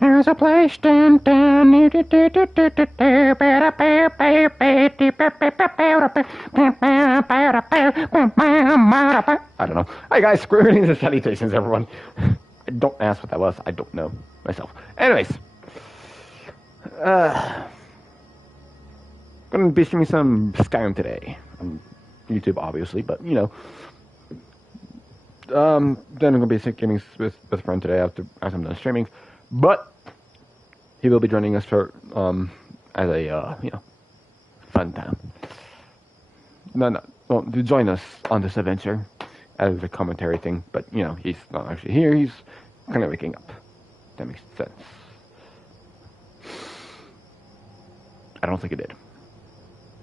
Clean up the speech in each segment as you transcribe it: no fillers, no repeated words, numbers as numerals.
There's a place down. I don't know. Hi guys, greetings and salutations, everyone. Don't ask what that was. I don't know myself. Anyways, gonna be streaming some Skyrim today on YouTube, obviously, but you know. Then I'm gonna be gaming with a friend today after I'm done streaming, but he will be joining us for as a you know, fun time. Well, to join us on this adventure as a commentary thing, but you know, he's not actually here. He's kind of waking up. That makes sense. I don't think it did.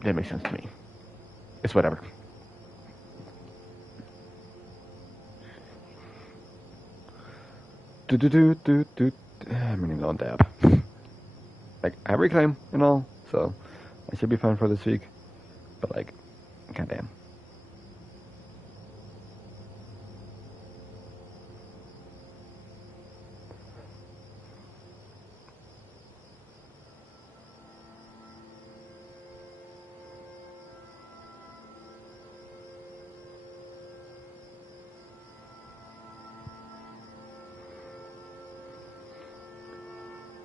That makes sense to me. It's whatever. I'm running on dab. Like, I have reclaim and all, so I should be fine for this week. But like, goddamn.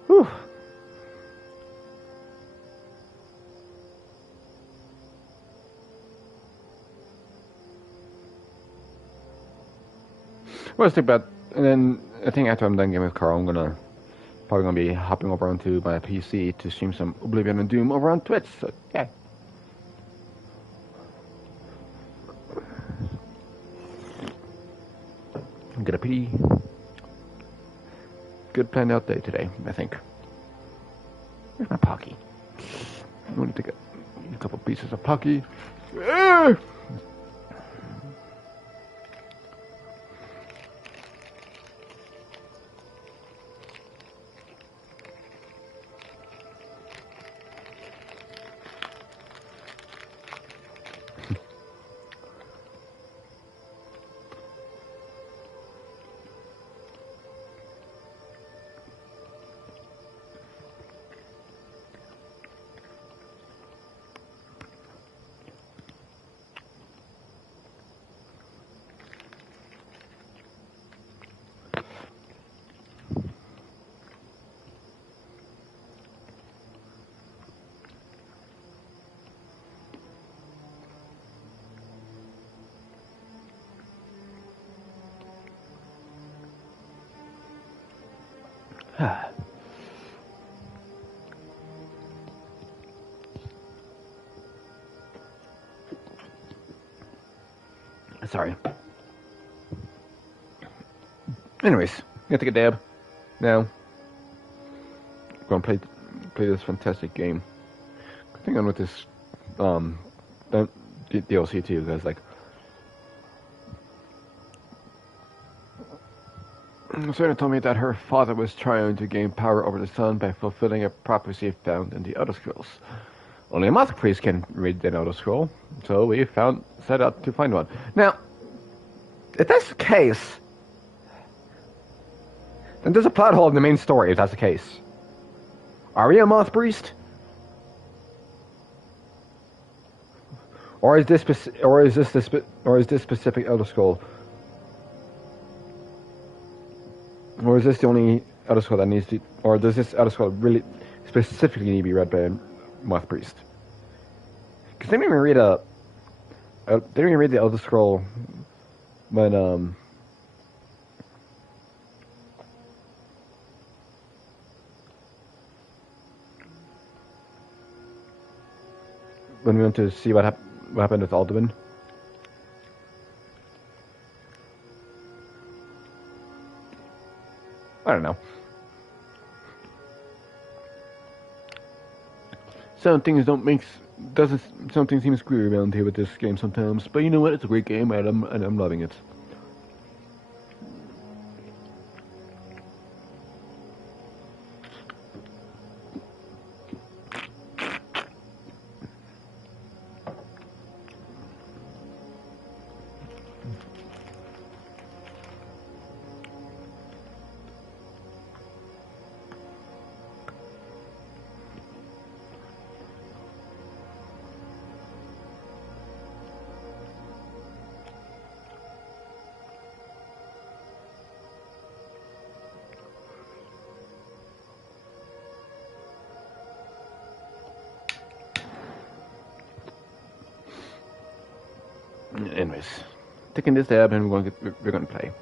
Whew. Well, let's think about, and then I think after I'm done gaming with Carl, I'm probably gonna be hopping over onto my PC to stream some Oblivion and Doom over on Twitch. So yeah. I'm gonna pretty good planned out day today, I think. Where's my Pocky? I'm gonna take a couple pieces of Pocky. Sorry. Anyways, gonna take a dab now. Gonna play this fantastic game. Good thing on with this DLC too, because like Serena told me that her father was trying to gain power over the sun by fulfilling a prophecy found in the Elder Scrolls. Only a Mask Priest can read the Elder Scroll, so we set out to find one. Now, if that's the case, then there's a plot hole in the main story. If that's the case, are we a Moth Priest, or is this specific Elder Scroll, or is this the only Elder Scroll that needs to, or does this Elder Scroll really specifically need to be read by a Moth Priest? Because they didn't even read the Elder Scroll when we went to see what happened with Alduin. I don't know. Some things something seems screwy around here with this game sometimes, but you know what? It's a great game, and I'm loving it. Anyways, taking this tab and we're gonna play.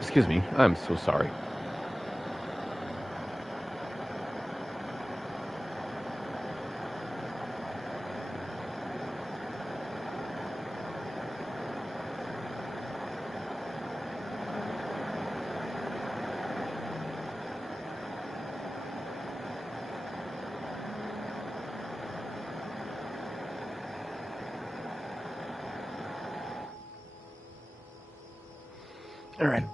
Excuse me, I'm so sorry. All right.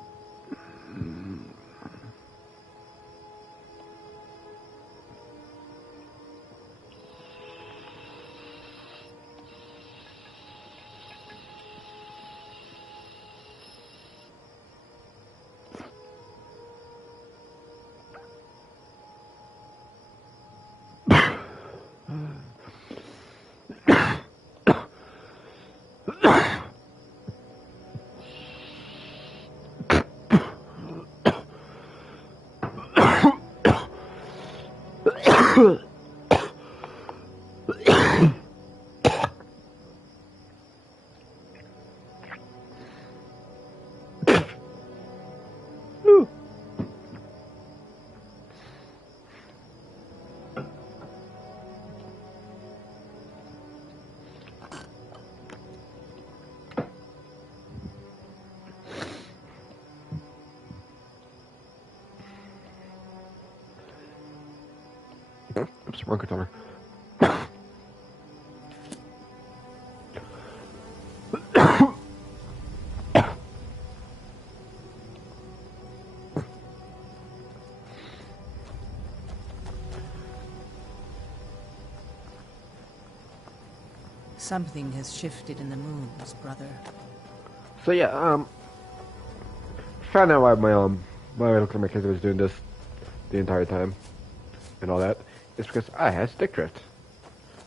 Oops, wrong controller. Something has shifted in the moons, brother. So yeah, found out why my little character was doing this the entire time and all that. It's because I had stick drift.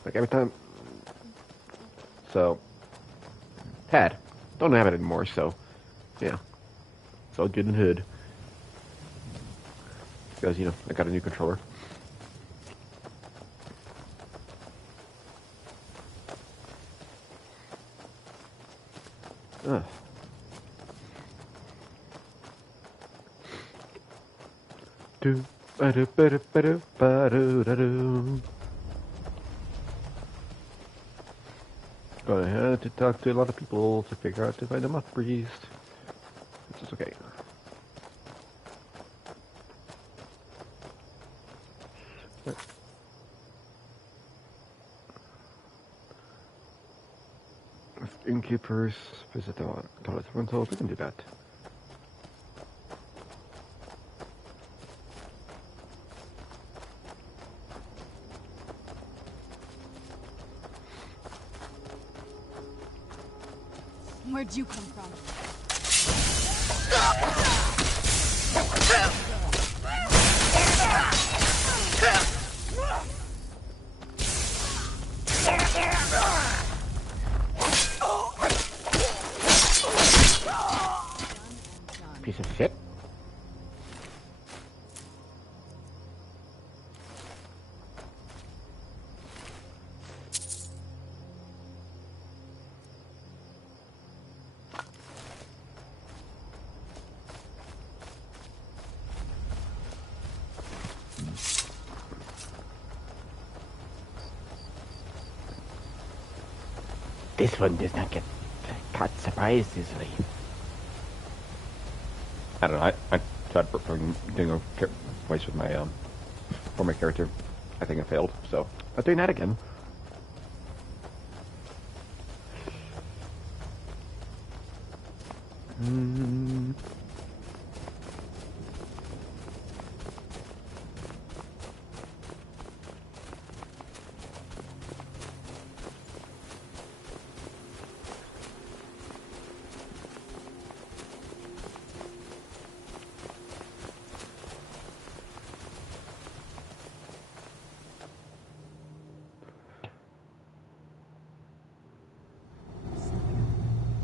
Like every time. So don't have it anymore. So yeah, it's all good in the hood. Because I got a new controller. Ugh. Do ba do ba do ba do ba do da do. Gonna have to talk to a lot of people to figure out to find a moth priest. Which is okay. What? If innkeepers visit the toilet rental, we can do that. Where'd you come from? Piece of shit. This one does not get caught surprised easily. I don't know. I tried doing a voice with my for my character. I think I failed, so I'm doing that again.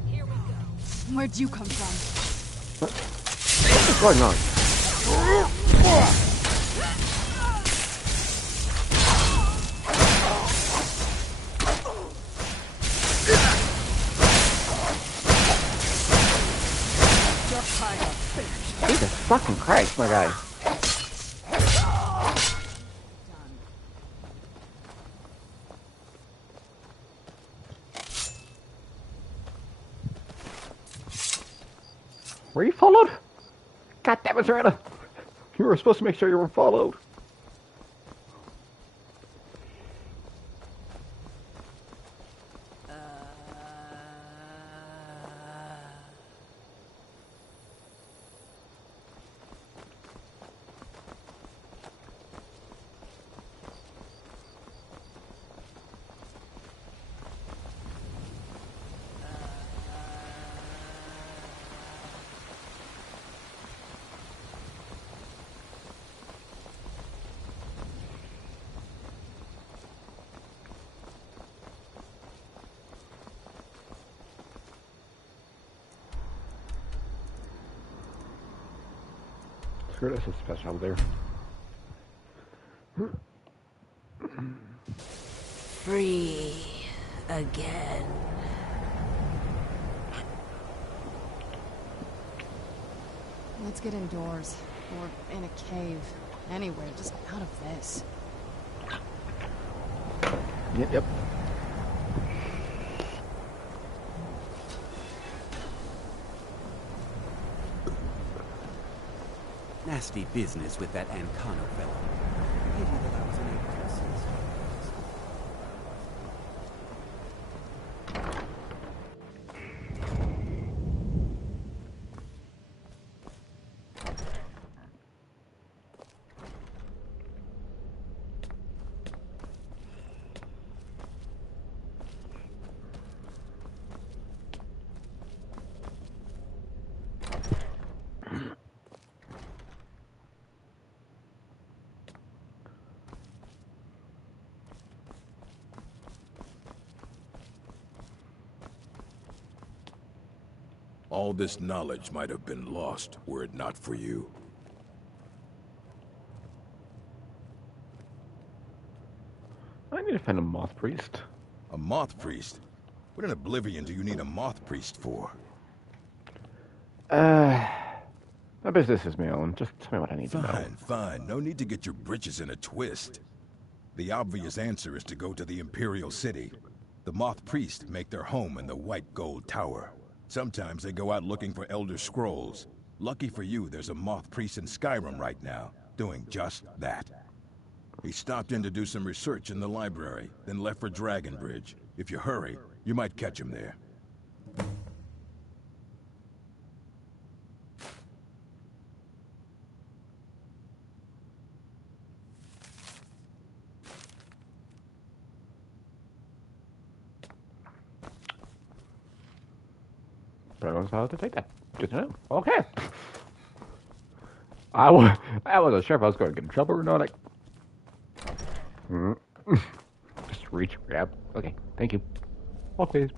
Here we go. Where'd you come from? What's going on? Jesus fucking Christ, my guy. Were you followed? God damn it, Serena. You were supposed to make sure you were followed. Screw this, it's special there. Free again. Let's get indoors. Or in a cave. Anywhere, just out of this. Yep. Nasty business with that Ancano fellow. Pity that I was unable to assist. All this knowledge might have been lost were it not for you. I need to find a moth priest. A moth priest? What in Oblivion do you need a moth priest for? My business is my own. Just tell me what I need to know. Fine, fine. No need to get your britches in a twist. The obvious answer is to go to the Imperial City. The moth priests make their home in the White Gold Tower. Sometimes they go out looking for Elder Scrolls. Lucky for you, there's a moth priest in Skyrim right now, doing just that. He stopped in to do some research in the library, then left for Dragonbridge. If you hurry, you might catch him there. But I was about to take that. Good to know. Okay. I wasn't sure if I was going to get in trouble or not. Just reach, grab. Okay, thank you. Walk, please.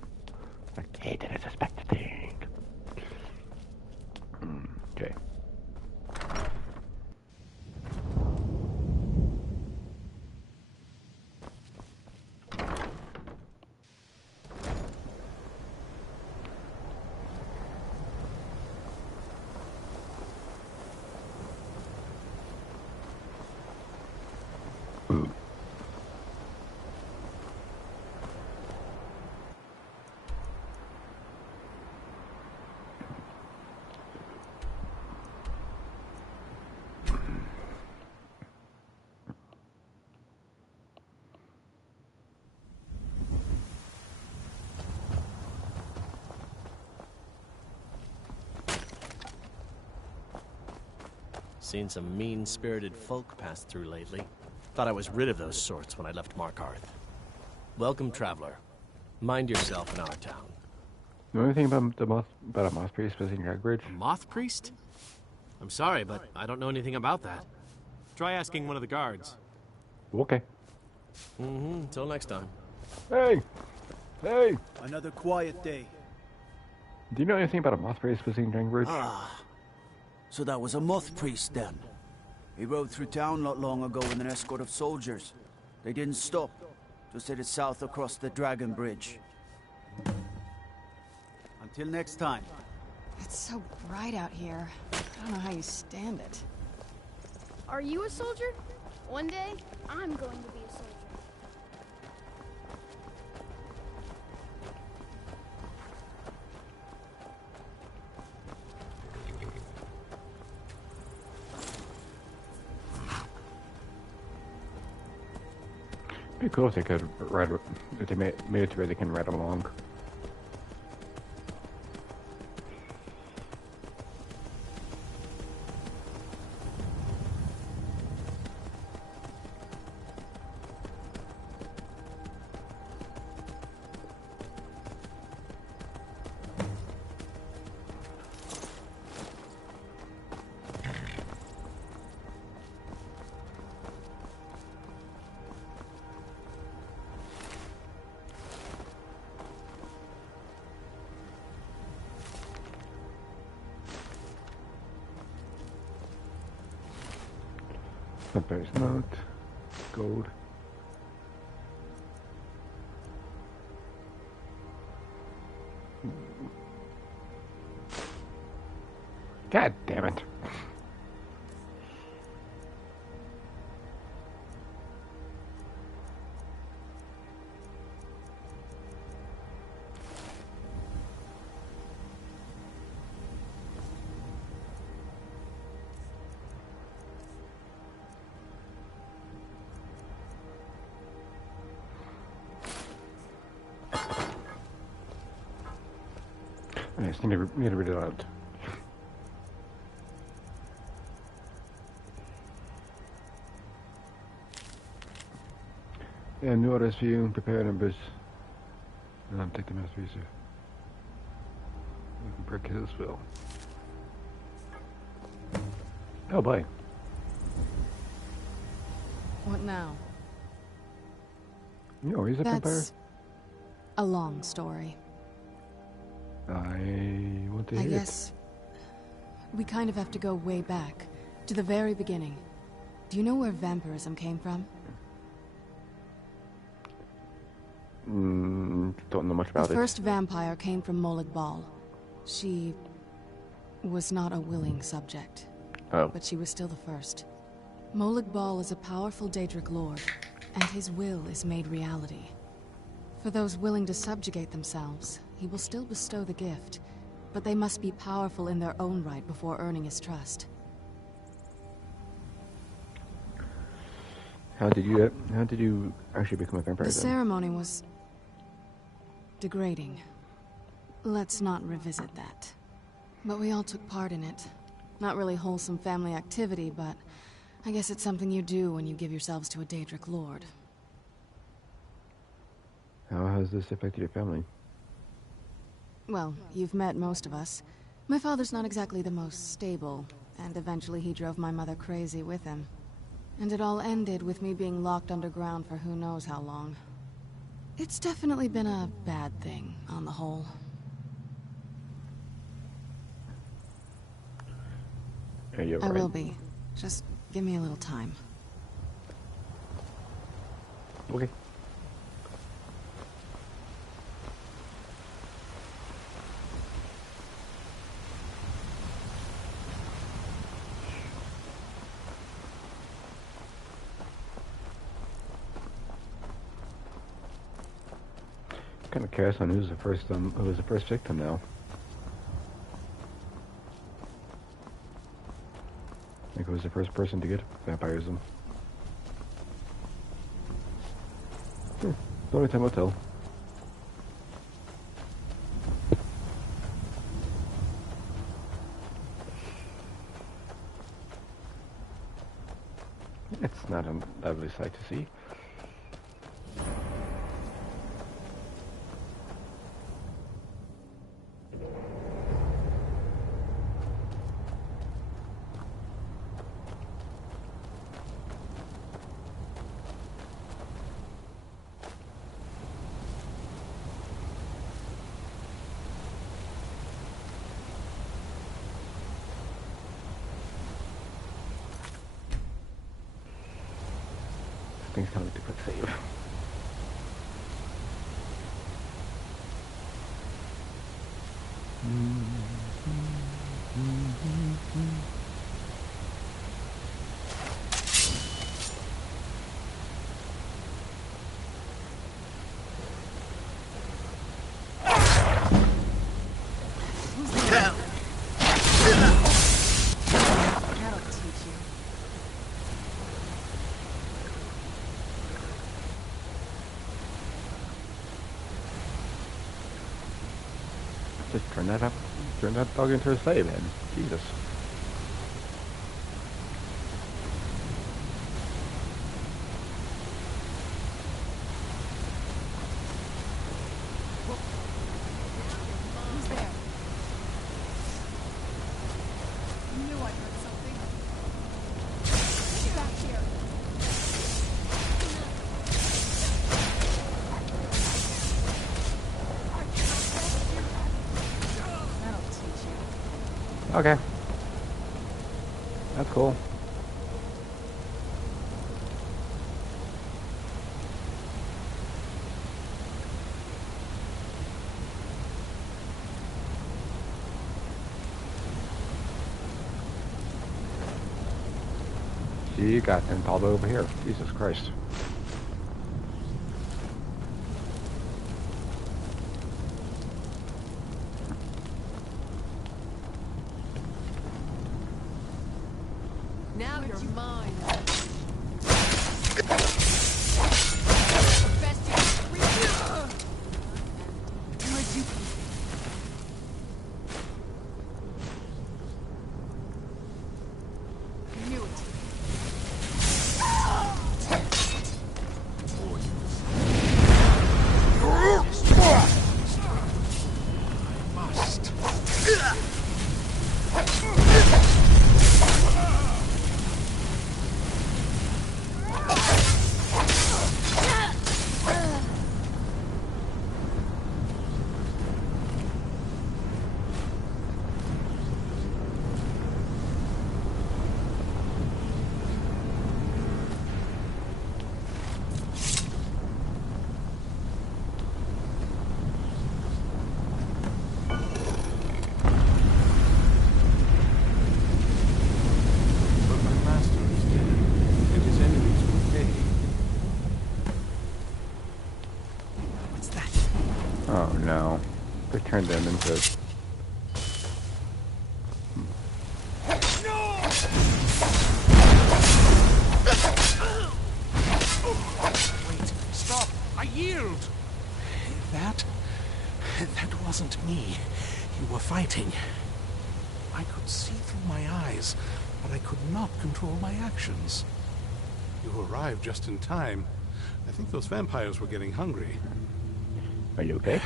I didn't suspect a thing. Okay. Seen some mean-spirited folk pass through lately. Thought I was rid of those sorts when I left Markarth. Welcome, traveler. Mind yourself in our town. Know anything about a moth priest visiting Dragbridge? Moth priest? I'm sorry, but I don't know anything about that. Try asking one of the guards. Okay. Until next time. Hey! Hey! Another quiet day. Do you know anything about a moth priest visiting Drangbridge? So that was a moth priest then. He rode through town not long ago with an escort of soldiers. They didn't stop, just headed south across the Dragon Bridge. Until next time. It's so bright out here. I don't know how you stand it. Are you a soldier? One day, I'm going to be a soldier. It'd be cool if they could ride, if they made it to where they can ride along. Vampire's note, gold. God damn it. I just need to read it out. Yeah, new orders for you. Prepare numbers. Take the masterpiece. Brick Hillsville. Oh boy. What now? You know, he's a vampire. That's a long story. I want to hear I guess we kind of have to go way back, to the very beginning. Do you know where vampirism came from? Don't know much about The it. first vampire came from Molag Bal. She was not a willing subject, Oh. but she was still the first. Molag Bal is a powerful Daedric lord, and his will is made reality. For those willing to subjugate themselves, he will still bestow the gift, but they must be powerful in their own right before earning his trust. How did you actually become a vampire The then? ceremony was degrading. Let's not revisit that. But we all took part in it. Not really wholesome family activity, but I guess it's something you do when you give yourselves to a Daedric lord. How has this affected your family? Well, you've met most of us. My father's not exactly the most stable, and eventually he drove my mother crazy with him. And it all ended with me being locked underground for who knows how long. It's definitely been a bad thing, on the whole. Yeah, you're I right. will be. Just give me a little time. Okay. Kind of curious on who was the first victim now. I think who was the first person to get vampirism. Only time will tell. It's not a lovely sight to see. Something's telling me to quick save. That'll teach you. Just turn that up. Turn that dog into a slave, man. Jesus. Who's there? Knew I heard something. Get back here. That'll teach you. Okay. That's cool. You got them all over here. Jesus Christ. Now you're mine. Knew it. But my master is dead, and his enemies will pay. What's that? Oh no. They turned them into... Wait, stop! I yield! That wasn't me. You were fighting. I could see through my eyes, but I could not control my actions. You arrived just in time. I think those vampires were getting hungry. Are you okay?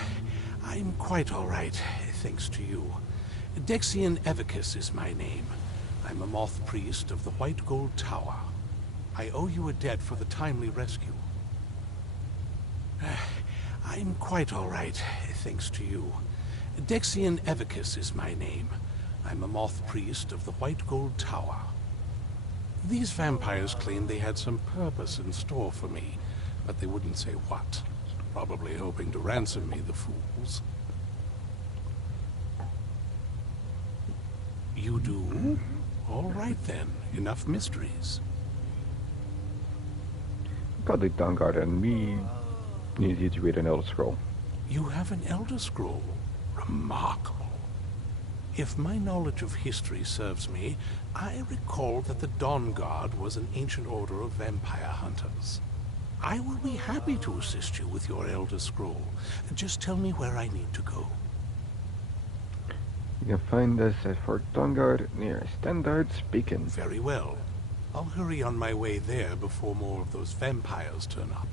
I'm quite all right, thanks to you. Dexian Evicus is my name. I'm a moth priest of the White Gold Tower. I owe you a debt for the timely rescue. I'm quite all right, thanks to you. Dexian Evicus is my name. I'm a moth priest of the White Gold Tower. These vampires claimed they had some purpose in store for me, but they wouldn't say what. Probably hoping to ransom me, the fools. You do? All right then, enough mysteries. Probably Dawnguard and me need you to read an Elder Scroll. You have an Elder Scroll. Remarkable. If my knowledge of history serves me, I recall that the Dawnguard was an ancient order of vampire hunters. I will be happy to assist you with your Elder Scroll. Just tell me where I need to go. You can find us at Fort Dawnguard near Standards Beacon. Very well. I'll hurry on my way there before more of those vampires turn up.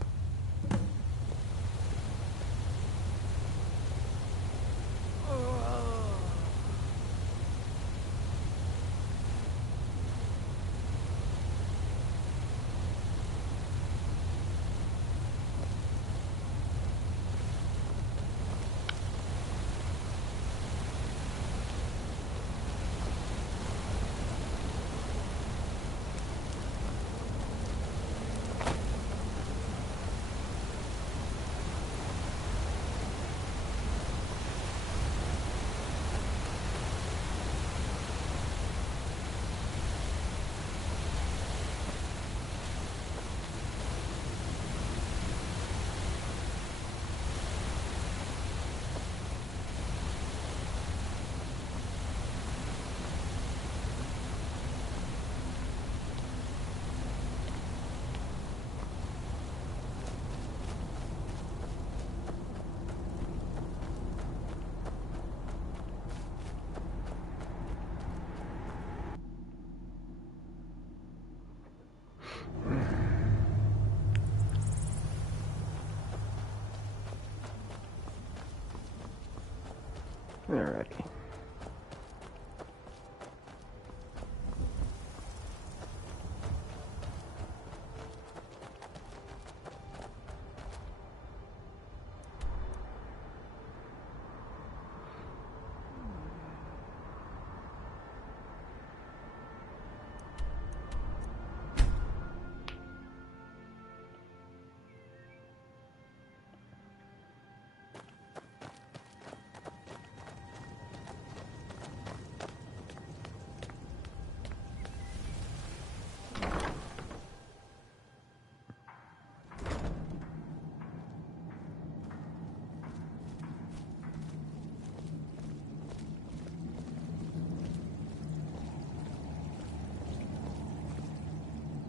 Alrighty.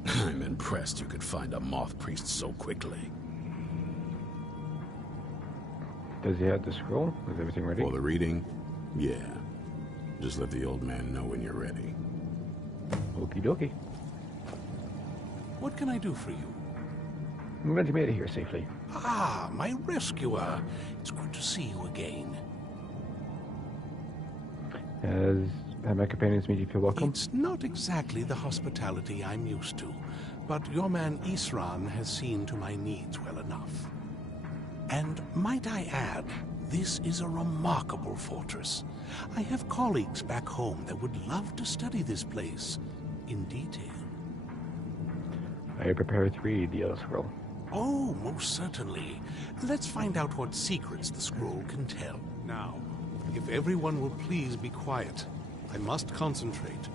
I'm impressed you could find a moth priest so quickly. Does he have the scroll? Is everything ready? For the reading? Yeah. Just let the old man know when you're ready. Okie dokie. What can I do for you? I'm glad you made it here safely. Ah, my rescuer. It's good to see you again. Have my companions made you feel welcome? It's not exactly the hospitality I'm used to, but your man Isran has seen to my needs well enough. And might I add, this is a remarkable fortress. I have colleagues back home that would love to study this place in detail. Are you prepared to read the other scroll? Oh, most certainly. Let's find out what secrets the scroll can tell. Now, if everyone will please be quiet, I must concentrate.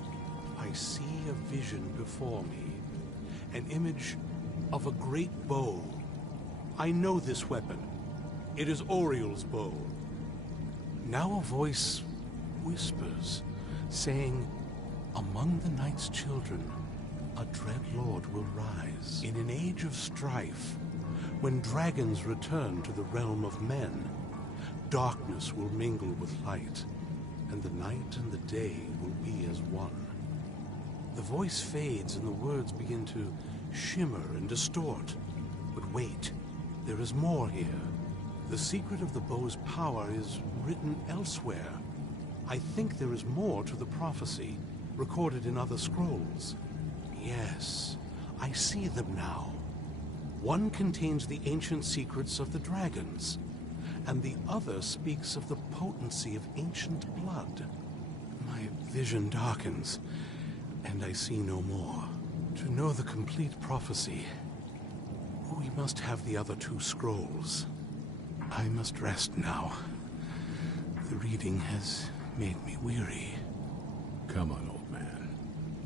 I see a vision before me. An image of a great bow. I know this weapon. It is Oriel's bow. Now a voice whispers, saying, among the night's children, a dread lord will rise. In an age of strife, when dragons return to the realm of men, darkness will mingle with light, and the night and the day will be as one. The voice fades and the words begin to shimmer and distort. But wait, there is more here. The secret of the bow's power is written elsewhere. I think there is more to the prophecy, recorded in other scrolls. Yes, I see them now. One contains the ancient secrets of the dragons, and the other speaks of the potency of ancient blood. My vision darkens, and I see no more. To know the complete prophecy, we must have the other two scrolls. I must rest now. The reading has made me weary. Come on, old man.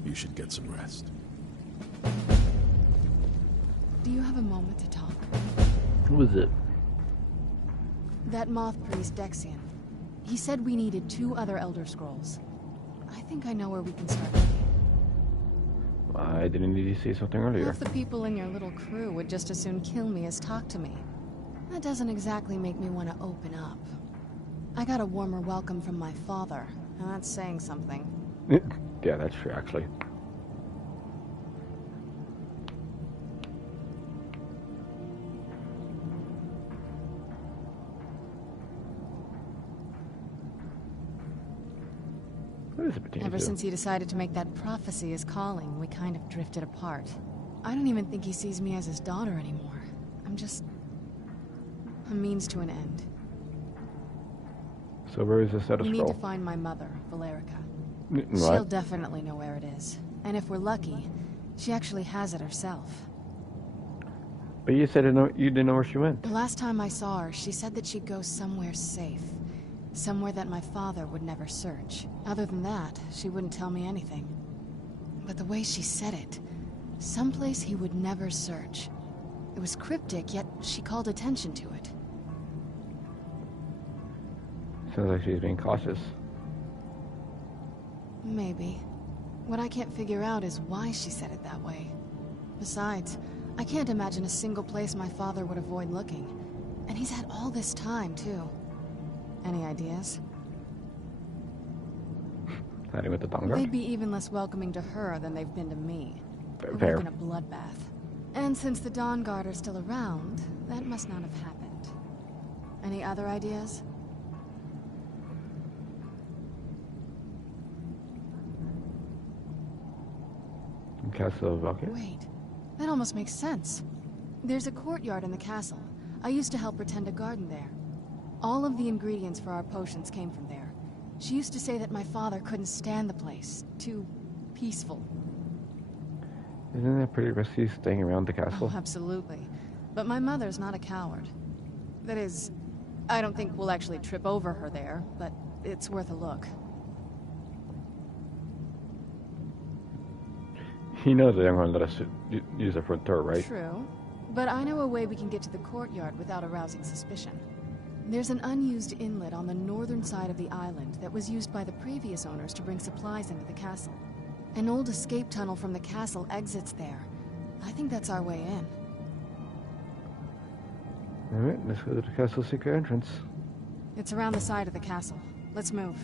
You should get some rest. Do you have a moment to talk? Who is it? That moth priest, Dexian. He said we needed 2 other Elder Scrolls. I think I know where we can start looking. I didn't need to say something earlier. Half the people in your little crew would just as soon kill me as talk to me. That doesn't exactly make me want to open up. I got a warmer welcome from my father, and that's saying something. Yeah, that's true, actually. Ever since he decided to make that prophecy his calling, we kind of drifted apart. I don't even think he sees me as his daughter anymore. I'm just a means to an end. So where is the status We need scroll? to find my mother, Valerica. What? She'll definitely know where it is. And if we're lucky, she actually has it herself. But you said you didn't know where she went. The last time I saw her, she said that she'd go somewhere safe. Somewhere that my father would never search. Other than that, she wouldn't tell me anything. But the way she said it, someplace he would never search. It was cryptic, yet she called attention to it. Sounds like she's being cautious. Maybe. What I can't figure out is why she said it that way. Besides, I can't imagine a single place my father would avoid looking. And he's had all this time, too. Any ideas? Hiding with the Tonga? They'd be even less welcoming to her than they've been to me. It Fair. would have been a bloodbath. And since the Dawn Guard are still around, that must not have happened. Any other ideas? Castle of Rocket. Wait, that almost makes sense. There's a courtyard in the castle. I used to help pretend a garden there. All of the ingredients for our potions came from there. She used to say that my father couldn't stand the place. Too peaceful. Isn't it pretty risky staying around the castle? Oh, absolutely. But my mother's not a coward. That is, I don't think we'll actually trip over her there, but it's worth a look. You know they aren't going to let us use the front door, right? True. But I know a way we can get to the courtyard without arousing suspicion. There's an unused inlet on the northern side of the island that was used by the previous owners to bring supplies into the castle. An old escape tunnel from the castle exits there. I think that's our way in. Alright, let's go to the castle's secret entrance. It's around the side of the castle. Let's move.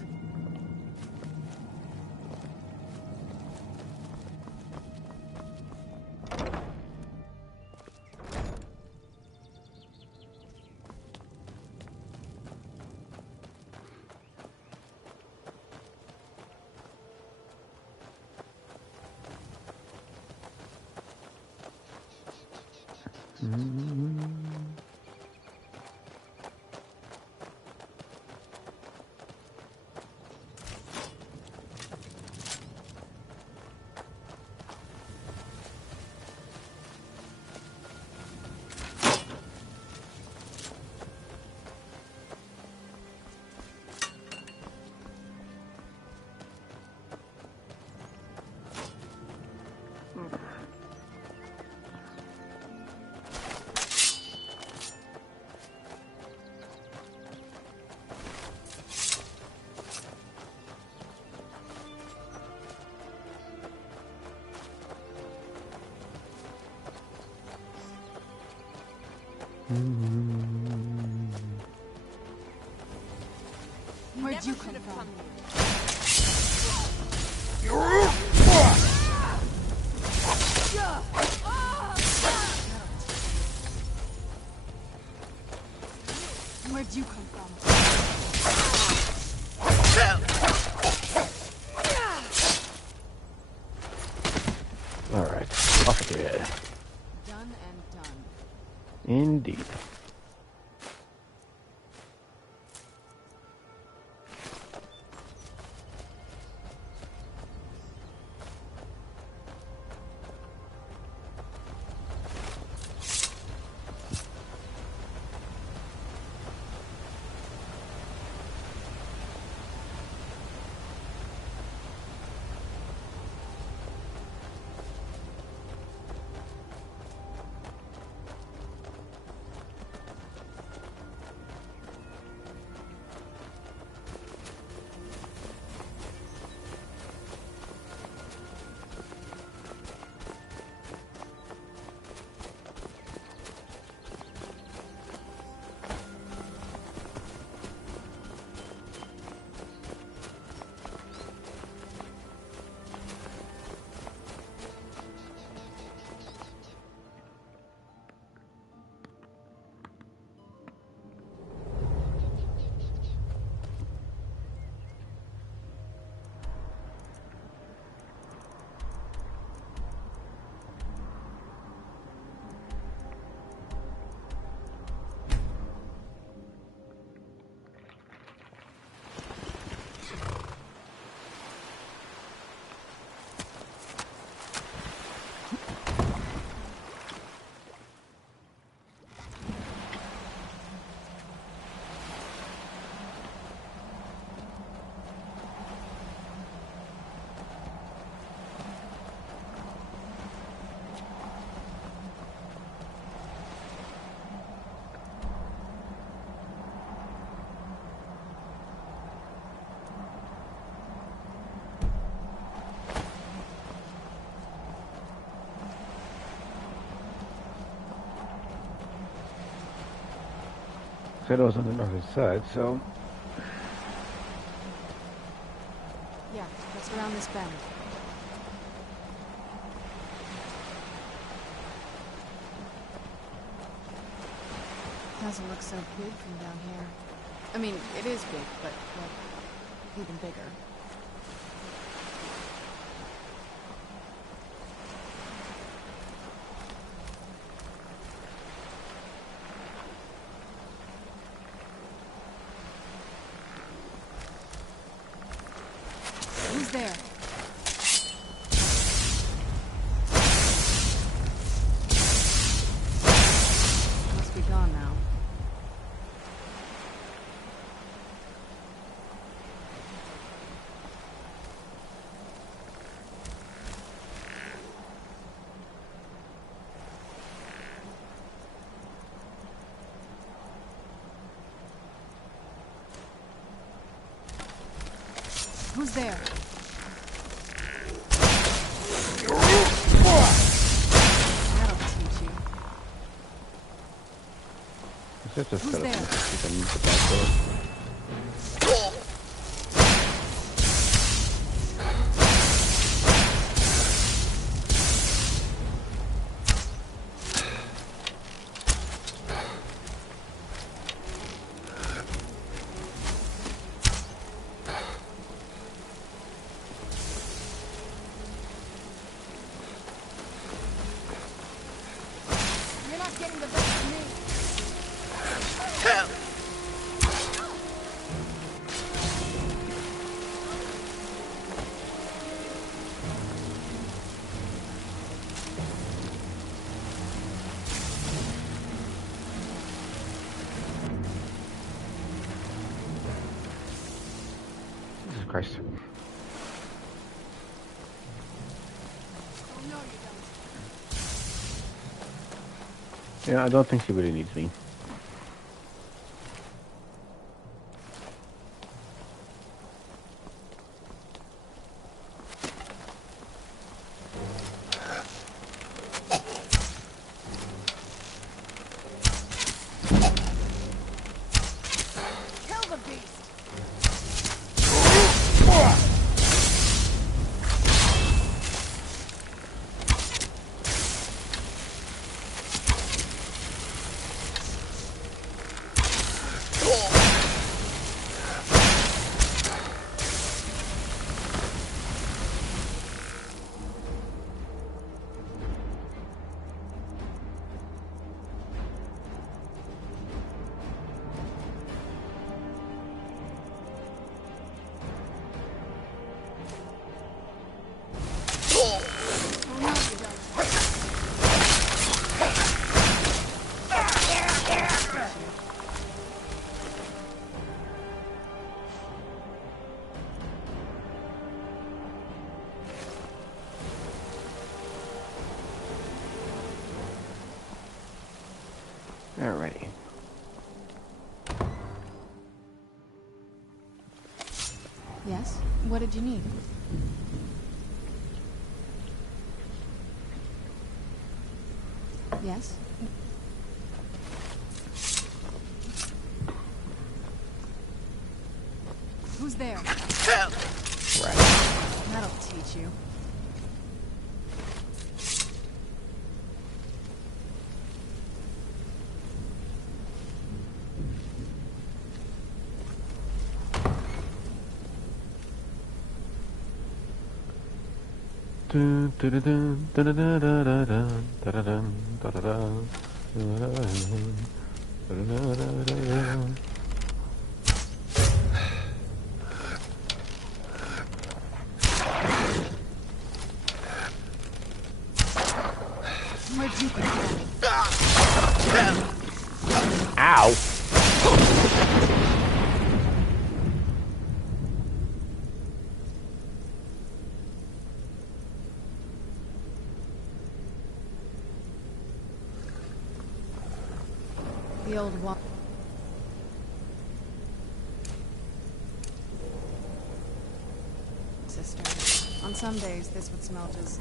Where'd you come from? Where'd you come from? Alright, off with your head. Done and done. Indeed. Said it was on the northern side, so... Yeah, that's around this bend. Doesn't look so big from down here. I mean, it is big, but, well, even bigger. Who's there? Must be gone now. Who's there? That'll teach you. Is that just Who's set up? there? You can use the back door. You're not getting the best of me. Jesus Christ. Oh, no, you don't. Yeah, I don't think she really needs me. Kill the beast. Alrighty. Yes? What did you need? Yes? Who's there? Right. That'll teach you. Dun, dun, dun, dun, dun, dun, dun, dun, dun, dun, dun, dun, dun, dun, dun, dun. Where'd you get that? Ow! The old one. Sister. On some days, this would smell just...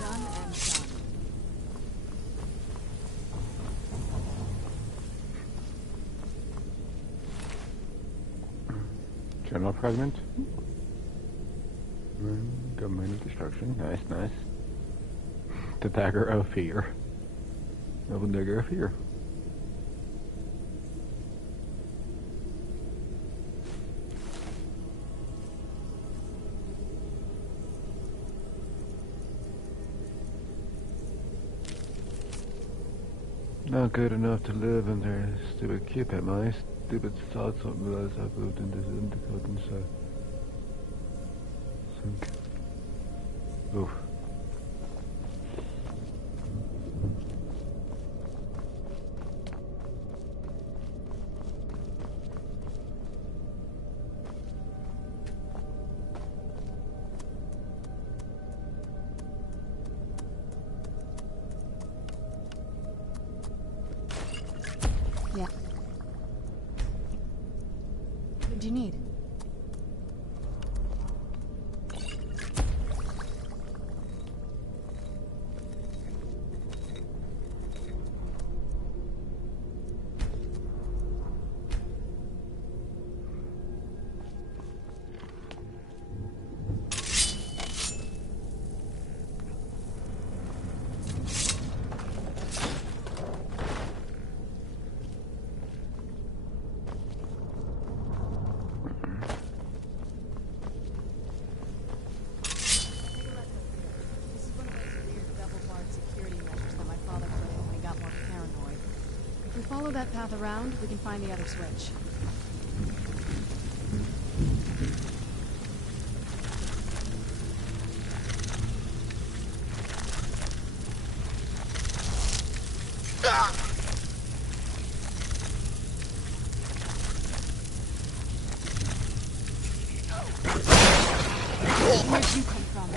done and done. Journal fragment. Domain of destruction. Nice, nice. The dagger of fear. The dagger of fear. Not good enough to live under stupid Cupid. My stupid thoughts don't realize I've moved into code inside. Sink. Oof. Yeah. What do you need? Follow that path around, we can find the other switch. Where'd you come from?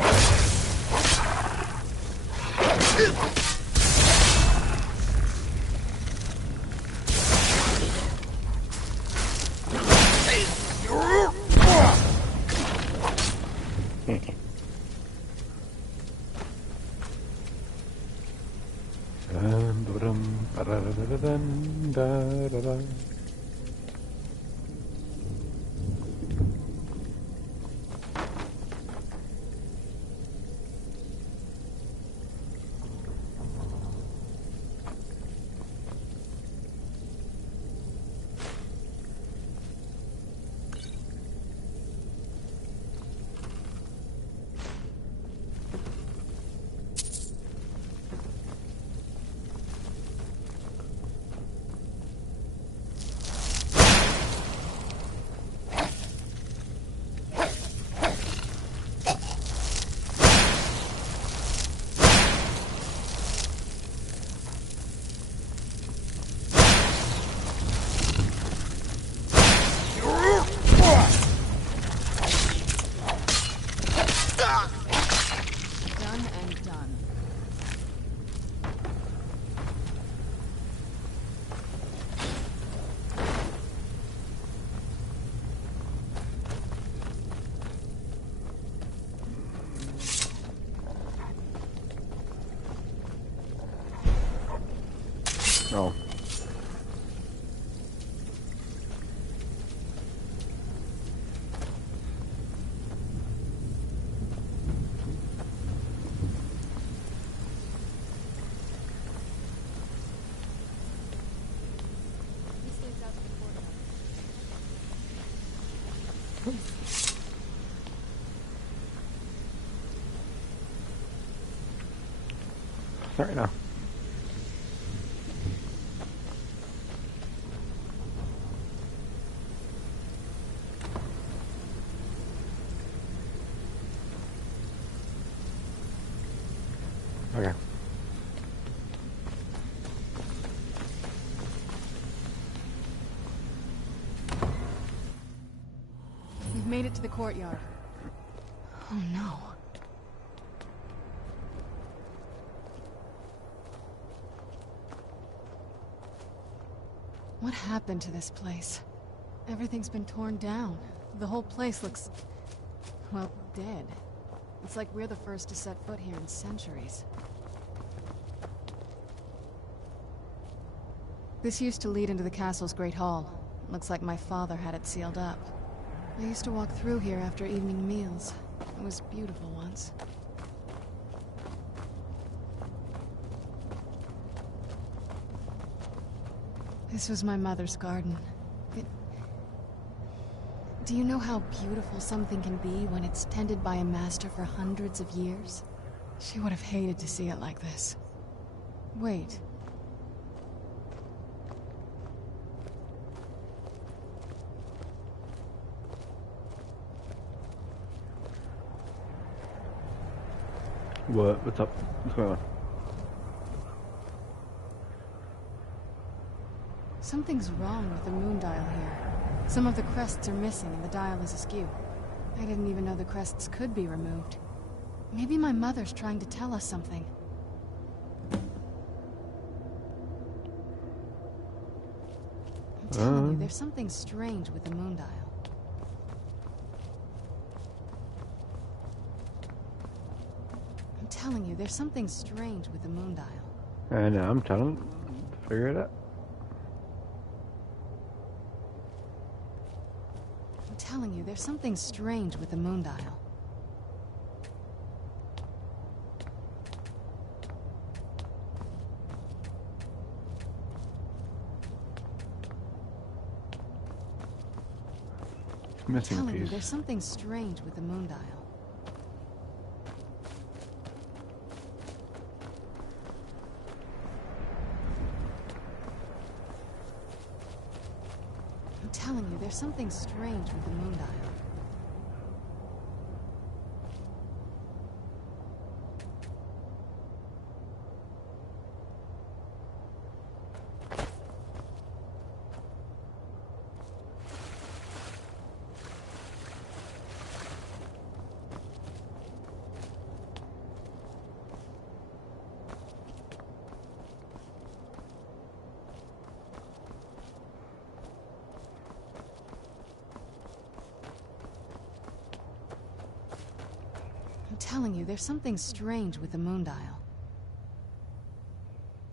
Oh. Sorry now. Okay. We've made it to the courtyard. Oh no. What happened to this place? Everything's been torn down. The whole place looks, well, dead. It's like we're the first to set foot here in centuries. This used to lead into the castle's great hall. Looks like my father had it sealed up. I used to walk through here after evening meals. It was beautiful once. This was my mother's garden. Do you know how beautiful something can be when it's tended by a master for hundreds of years? She would have hated to see it like this. Wait. What? What's up? What's going on? Something's wrong with the moon dial here. Some of the crests are missing and the dial is askew. I didn't even know the crests could be removed. Maybe my mother's trying to tell us something. I'm telling you, there's something strange with the moon dial. I'm telling you, there's something strange with the moon dial. I know, I'm trying to figure it out. I'm telling you, there's something strange with the moon dial. Missing I'm telling you, piece. there's something strange with the moon dial. I'm telling you, there's something strange with the moon dial. I'm telling you, there's something strange with the moon dial.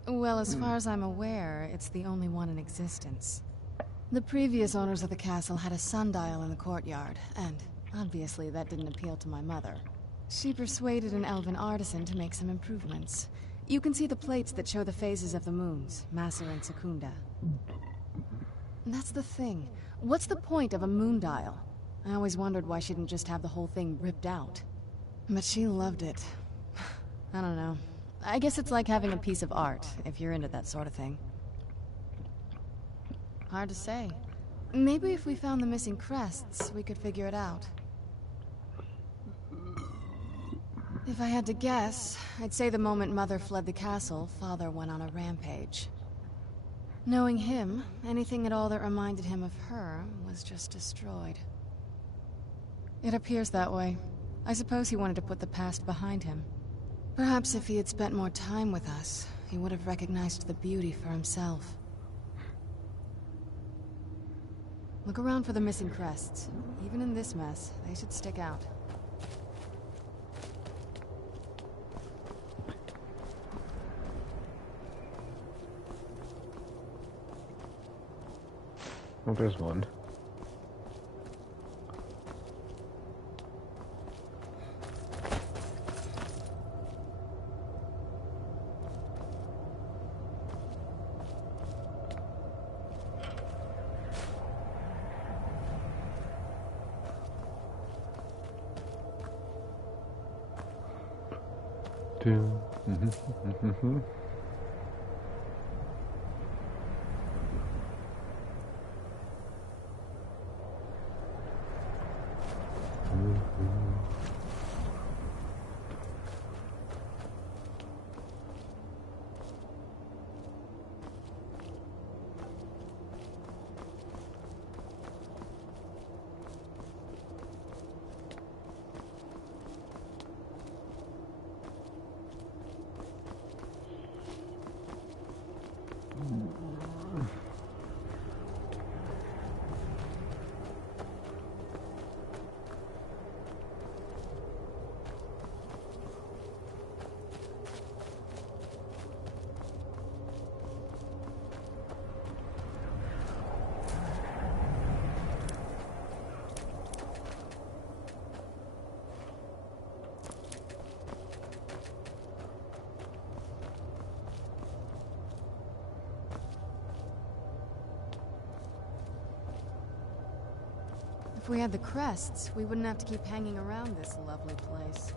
Well, as far as I'm aware, it's the only one in existence. The previous owners of the castle had a sundial in the courtyard, and obviously that didn't appeal to my mother. She persuaded an elven artisan to make some improvements. You can see the plates that show the phases of the moons, Maser and Secunda. And that's the thing. What's the point of a moon dial? I always wondered why she didn't just have the whole thing ripped out. But she loved it. I don't know. I guess it's like having a piece of art, if you're into that sort of thing. Hard to say. Maybe if we found the missing crests, we could figure it out. If I had to guess, I'd say the moment Mother fled the castle, Father went on a rampage. Knowing him, anything at all that reminded him of her was just destroyed. It appears that way. I suppose he wanted to put the past behind him. Perhaps if he had spent more time with us, he would have recognized the beauty for himself. Look around for the missing crests. Even in this mess, they should stick out. Oh, there's one. If we had the crests, we wouldn't have to keep hanging around this lovely place.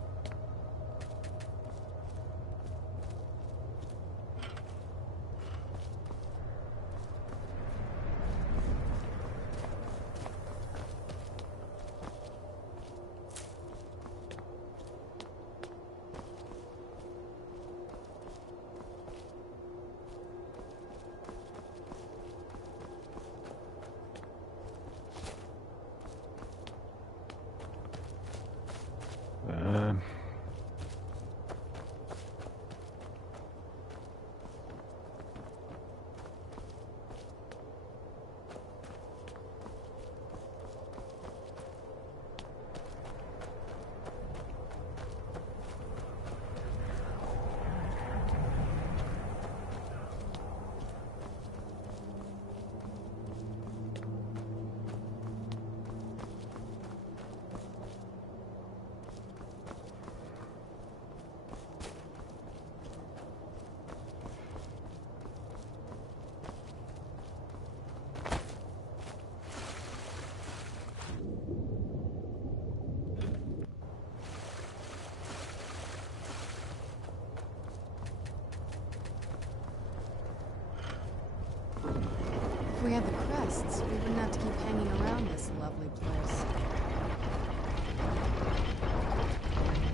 If we had the crests, we wouldn't have to keep hanging around this lovely place.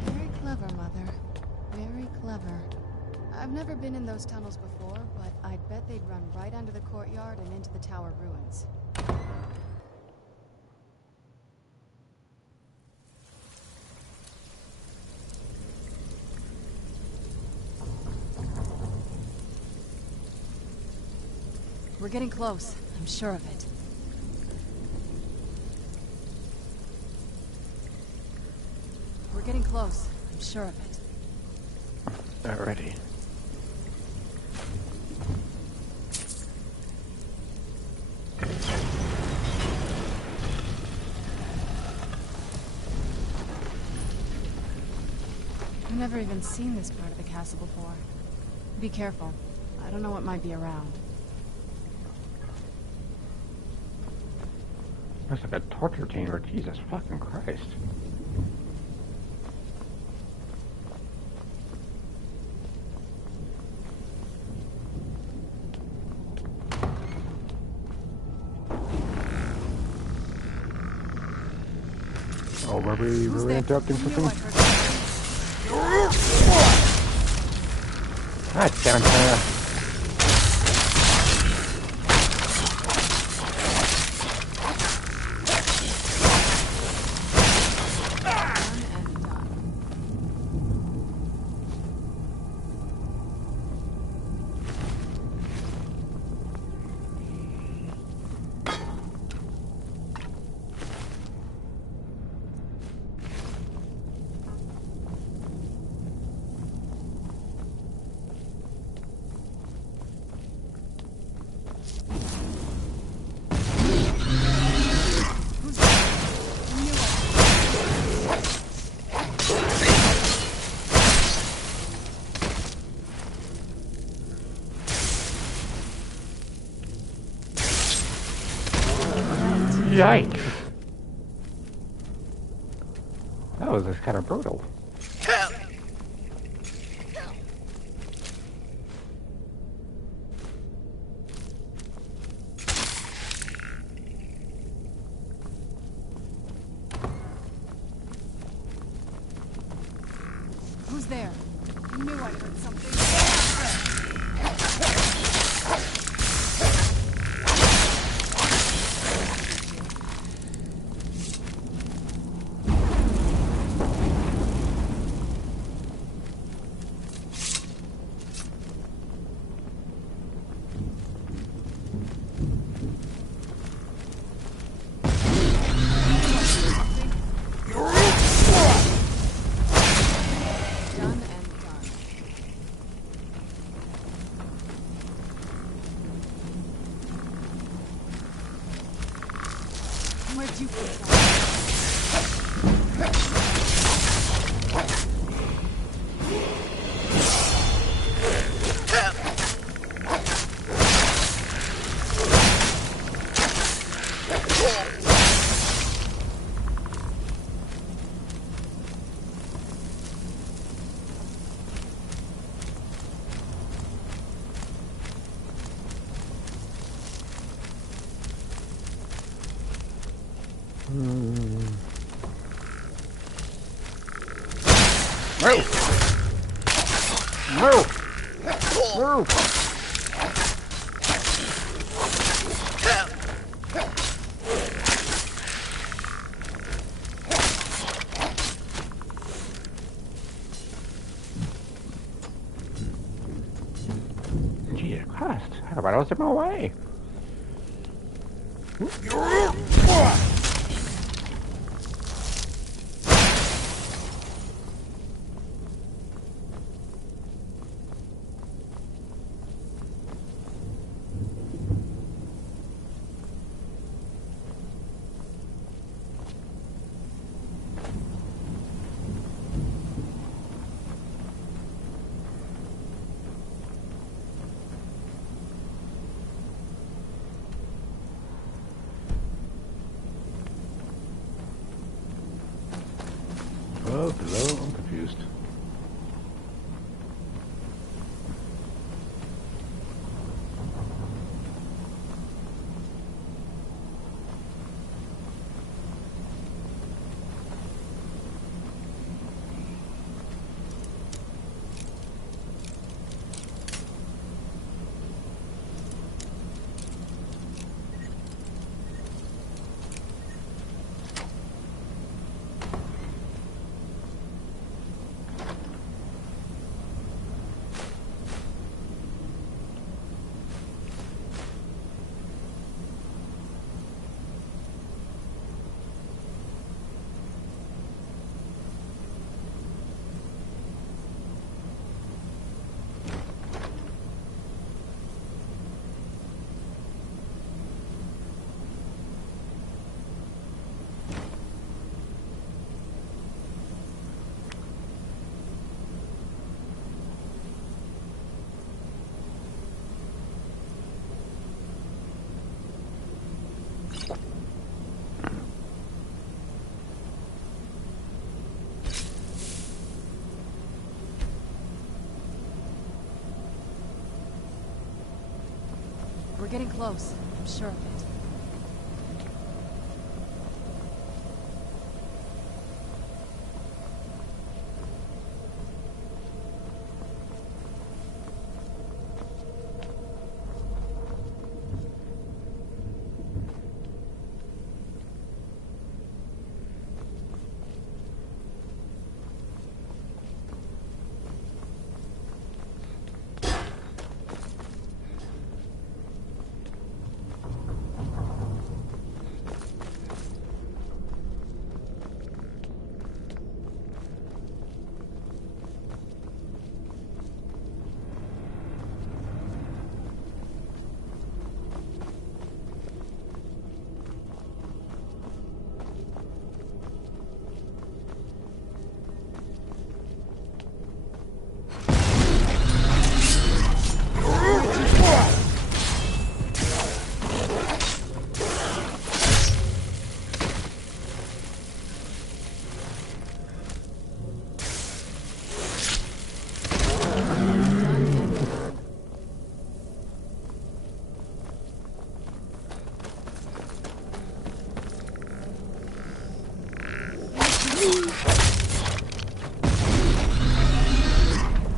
Very clever, Mother. Very clever. I've never been in those tunnels before, but I'd bet they'd run right under the courtyard and into the tower ruins. We're getting close. I'm sure of it. We're getting close. I'm sure of it. Alrighty. I've never even seen this part of the castle before. Be careful. I don't know what might be around. That's like a torture chamber. Jesus fucking Christ. Oh, were we really interrupting something? God damn it. Yikes. That was just kind of brutal. Who's there? I knew I heard something. Jesus Christ, everybody else in my way. Oh, hello, I'm confused. We're getting close. I'm sure of it.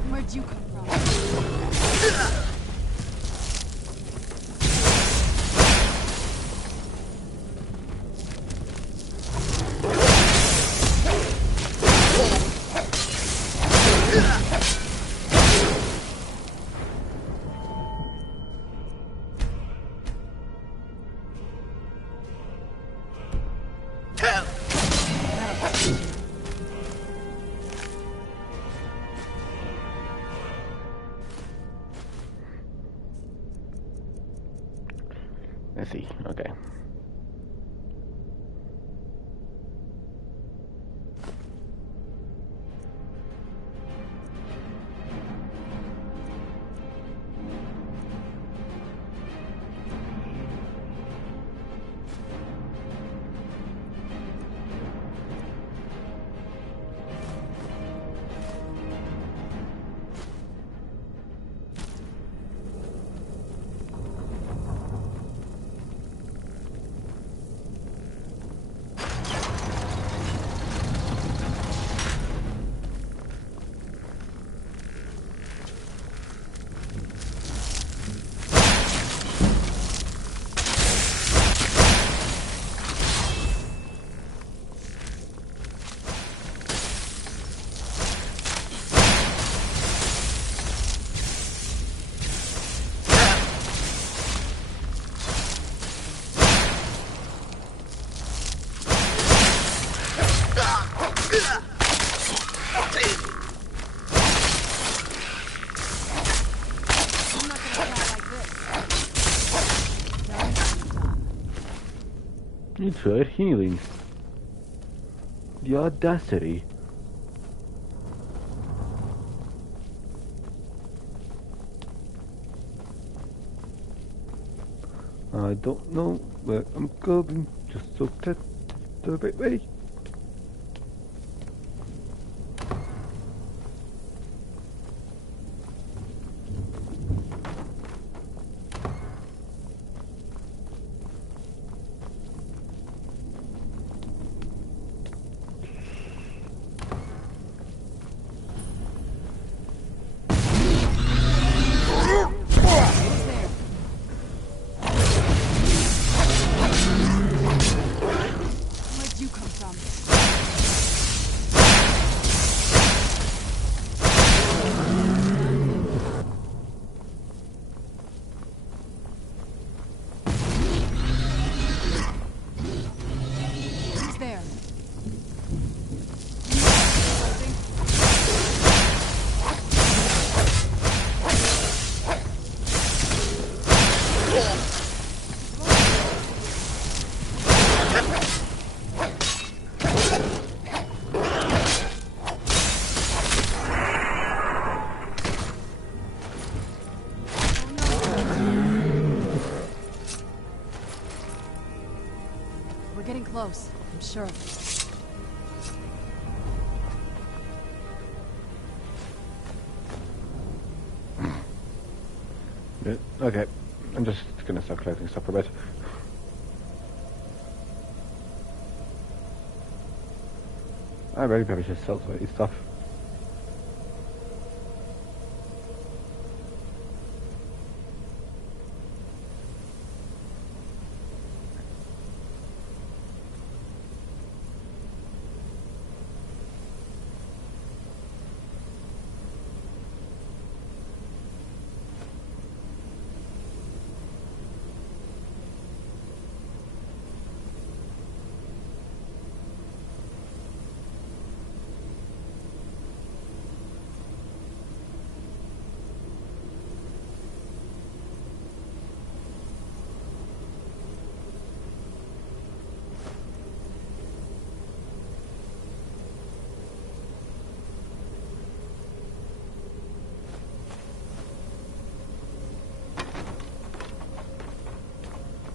Where'd you come from? Let's see, okay. You tried healing. The audacity. I don't know where I'm going, just so that the right way. Close, I'm sure of it. Okay, I'm just gonna start collecting stuff for a bit. I really probably should sell some of these stuff.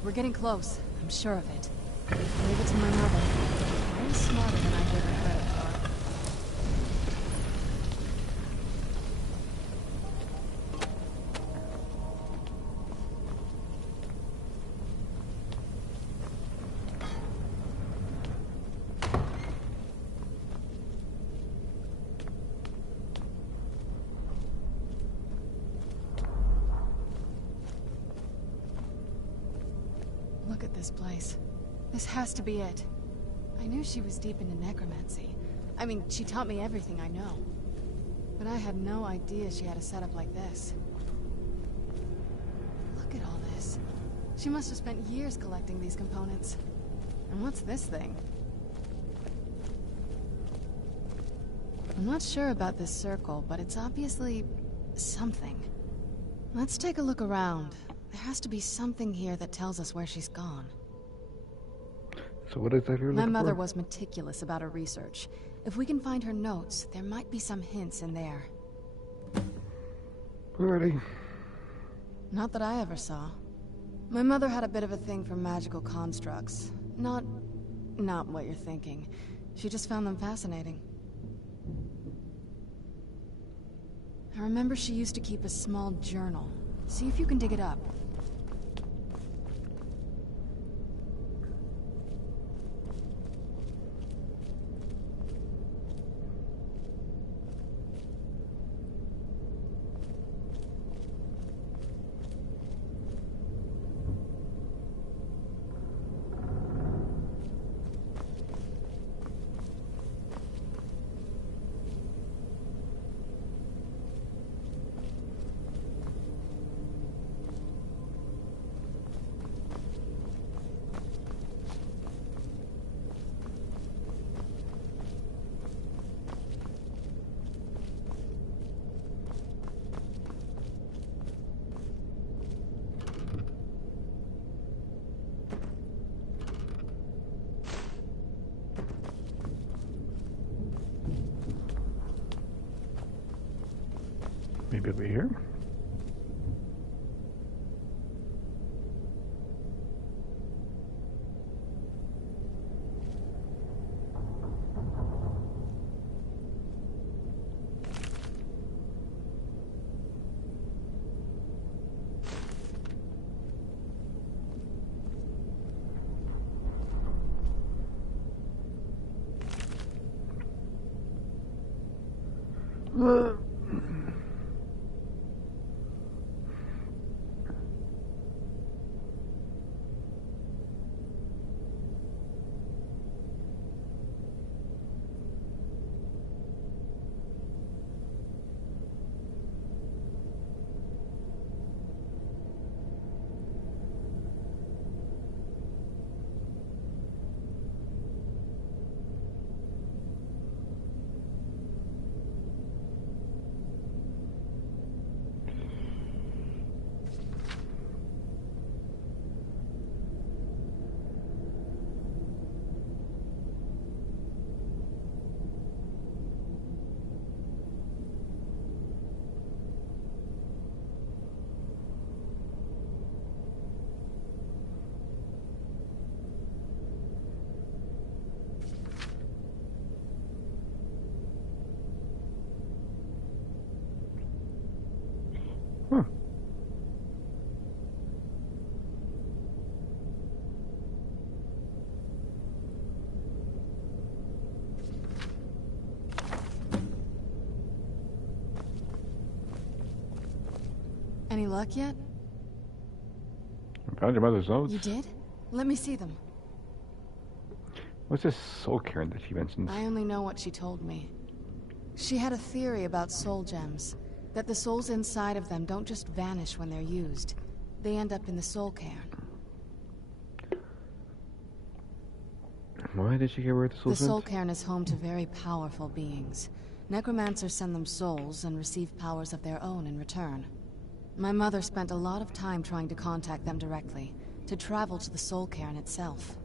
We're getting close. I'm sure of it. Leave it to my mother. Way smarter than I give her credit for. Look at this place. This has to be it. I knew she was deep into necromancy. I mean, she taught me everything I know. But I had no idea she had a setup like this. Look at all this. She must have spent years collecting these components. And what's this thing? I'm not sure about this circle, but it's obviously something. Let's take a look around. There has to be something here that tells us where she's gone. So what exactly are you looking My mother for? was meticulous about her research. If we can find her notes, there might be some hints in there. Ready. Not that I ever saw. My mother had a bit of a thing for magical constructs. Not what you're thinking. She just found them fascinating. I remember she used to keep a small journal. See if you can dig it up. Maybe over here. Any luck yet? I found your mother's notes. You did? Let me see them. What's this soul cairn that she mentions? I only know what she told me. She had a theory about soul gems. That the souls inside of them don't just vanish when they're used. They end up in the soul cairn. Why did she get rid of the soul? The soul cairn is home to very powerful beings. Necromancers send them souls and receive powers of their own in return. My mother spent a lot of time trying to contact them directly, to travel to the soul cairn itself.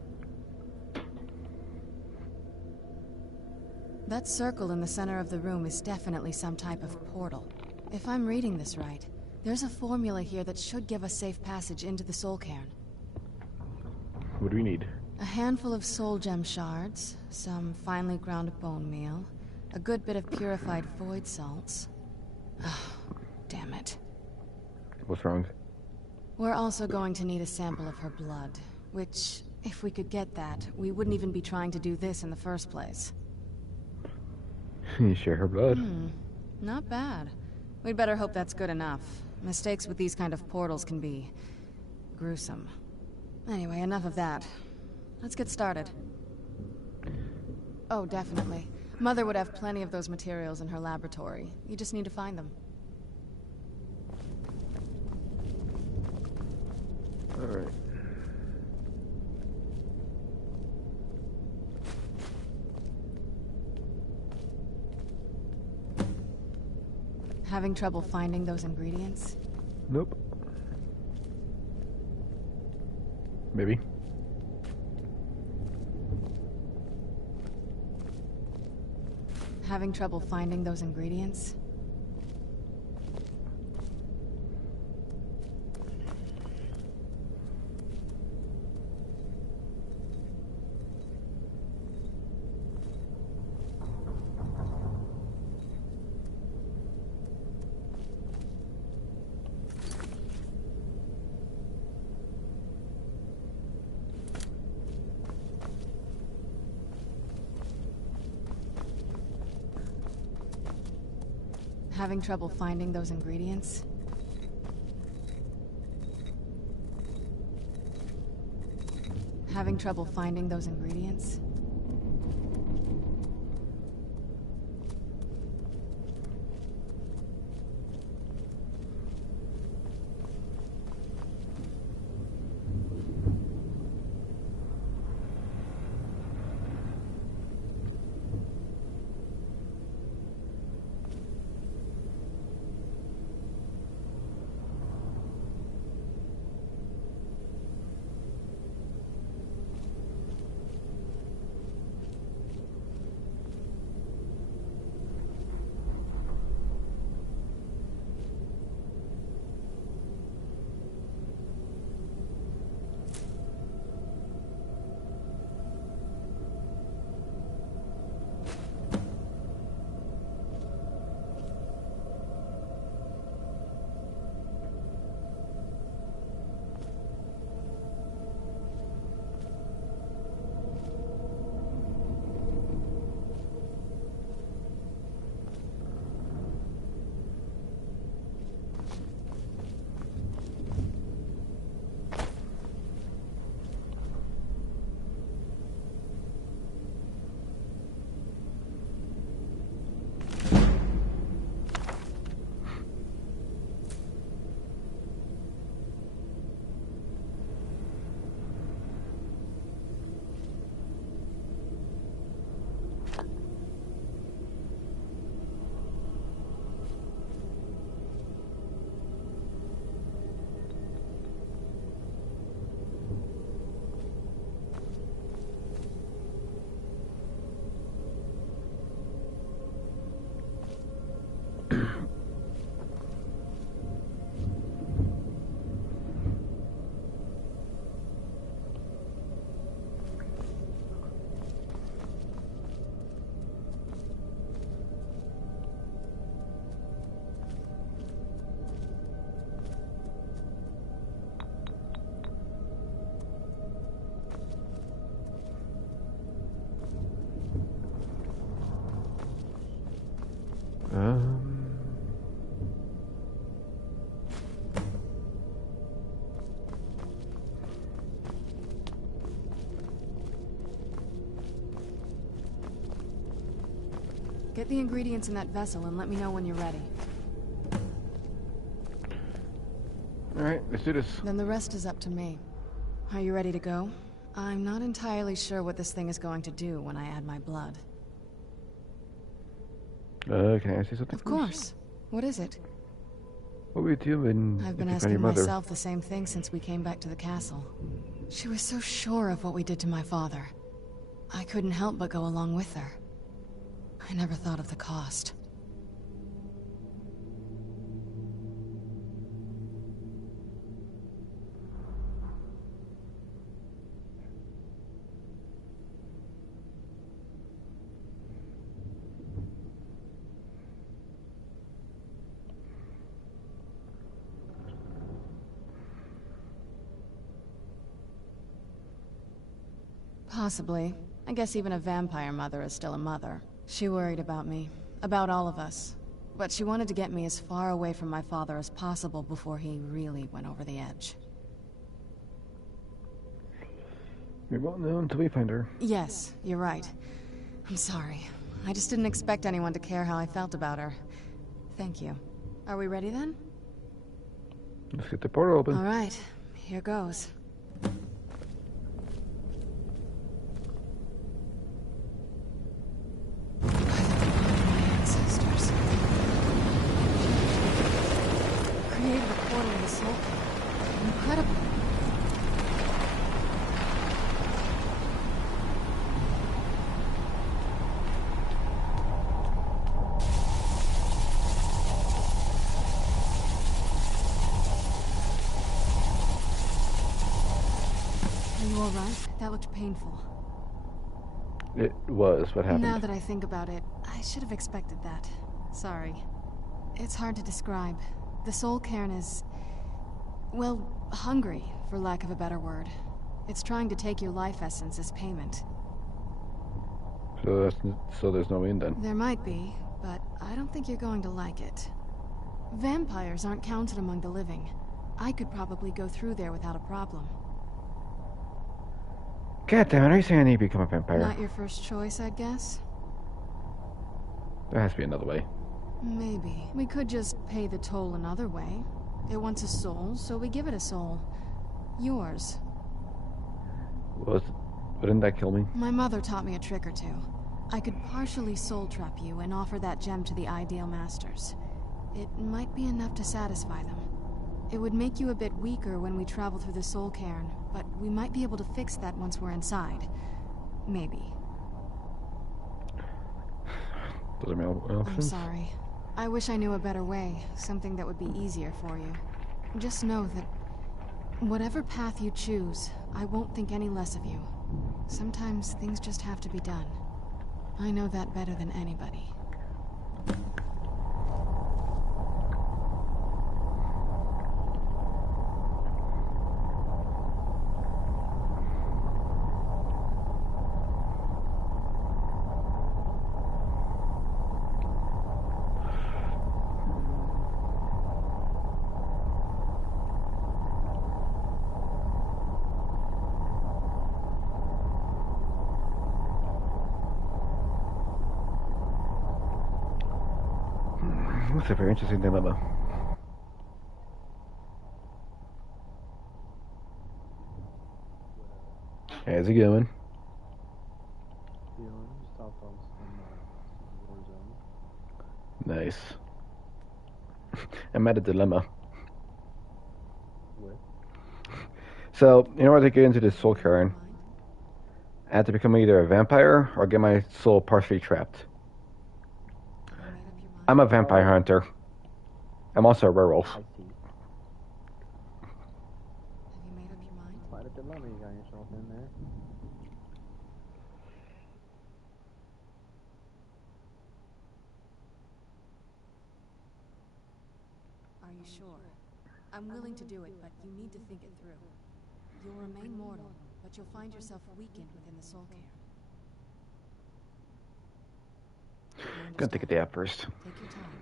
That circle in the center of the room is definitely some type of portal. If I'm reading this right, there's a formula here that should give us safe passage into the soul cairn. What do we need? A handful of soul gem shards, some finely ground bone meal, a good bit of purified void salts. Oh, damn it. What's wrong? We're also going to need a sample of her blood, which, if we could get that, we wouldn't even be trying to do this in the first place. You share her blood. Not bad. We'd better hope that's good enough. Mistakes with these kind of portals can be gruesome. Anyway, enough of that. Let's get started. Oh, definitely. Mother would have plenty of those materials in her laboratory. You just need to find them. Alright. Having trouble finding those ingredients? Nope. Maybe. Having trouble finding those ingredients? Having trouble finding those ingredients? Having trouble finding those ingredients? Get the ingredients in that vessel and let me know when you're ready. Alright, let's do this. Then the rest is up to me. Are you ready to go? I'm not entirely sure what this thing is going to do when I add my blood. Can I say something? Of course. What is it? What were you doing? I've been asking myself the same thing since we came back to the castle. She was so sure of what we did to my father. I couldn't help but go along with her. I never thought of the cost. Possibly. I guess even a vampire mother is still a mother. She worried about me, about all of us. But she wanted to get me as far away from my father as possible before he really went over the edge. We won't know until we find her. Yes, you're right. I'm sorry. I just didn't expect anyone to care how I felt about her. Thank you. Are we ready then? Let's get the portal open. All right, here goes. Incredible. Are you all right? That looked painful. It was. What happened? Now that I think about it, I should have expected that. Sorry. It's hard to describe. The soul cairn is... well, hungry, for lack of a better word. It's trying to take your life essence as payment. So there's no end then? There might be, but I don't think you're going to like it. Vampires aren't counted among the living. I could probably go through there without a problem. God damn it, are you saying I need to become a vampire? Not your first choice, I'd guess? There has to be another way. Maybe. We could just pay the toll another way. It wants a soul, so we give it a soul. Yours. Wouldn't that kill me? My mother taught me a trick or two. I could partially soul trap you and offer that gem to the ideal masters. It might be enough to satisfy them. It would make you a bit weaker when we travel through the soul cairn, but we might be able to fix that once we're inside. Maybe. Those are my options. I'm sorry. I wish I knew a better way, something that would be easier for you. Just know that whatever path you choose, I won't think any less of you. Sometimes things just have to be done. I know that better than anybody. That's a very interesting dilemma. How's it going? Nice. I'm at a dilemma. So, in order to get into this soul cairn, I have to become either a vampire or get my soul partially trapped. I'm a vampire hunter. I'm also a werewolf. Have you made up your mind? Quite a dilemma you got yourself in there. Are you sure? I'm willing to do it, but you need to think it through. You'll remain mortal, but you'll find yourself weakened within the soul cairn. Gonna take a day out first. Take your time.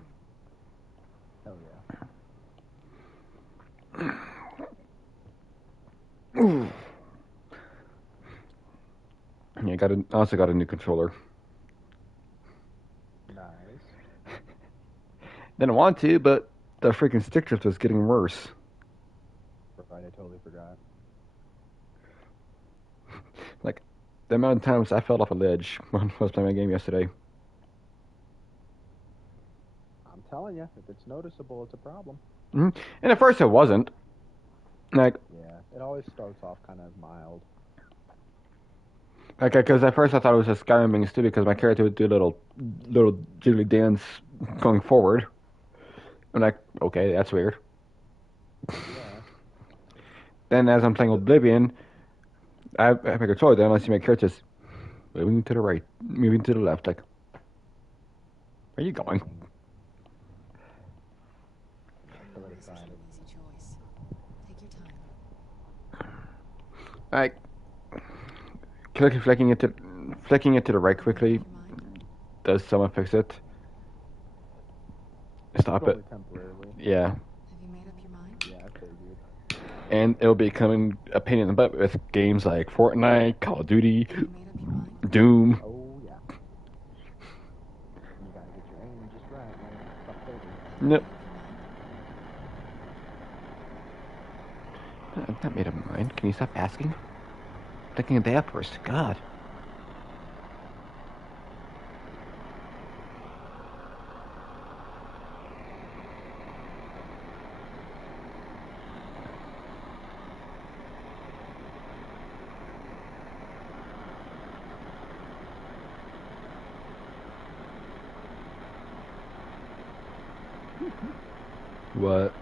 Hell yeah. Ooh. Yeah, I also got a new controller. Nice. Didn't want to, but the freaking stick drift was getting worse. Right, I totally forgot. Like, the amount of times I fell off a ledge when I was playing my game yesterday. I'm telling you, if it's noticeable, it's a problem. And at first it wasn't. Like, Yeah, it always starts off kind of mild. like, because at first I thought it was just Skyrim being stupid because my character would do a little jiggly dance going forward. I'm like, okay, that's weird. Yeah. Then as I'm playing Oblivion, I have my controller down and I see my character just moving to the right, moving to the left. Like, where are you going? Like, flicking it to the right quickly does someone fix it? Stop it. Temporarily. Yeah. Have you made up your mind? Yeah, I figured. And it'll be becoming a pain in the butt with games like Fortnite, Call of Duty, Have you made up your mind? Doom. Oh, yeah. You gotta get your aim just right, man. Yep. I'm not made up my mind. Can you stop asking? I'm taking a day out first. God. What?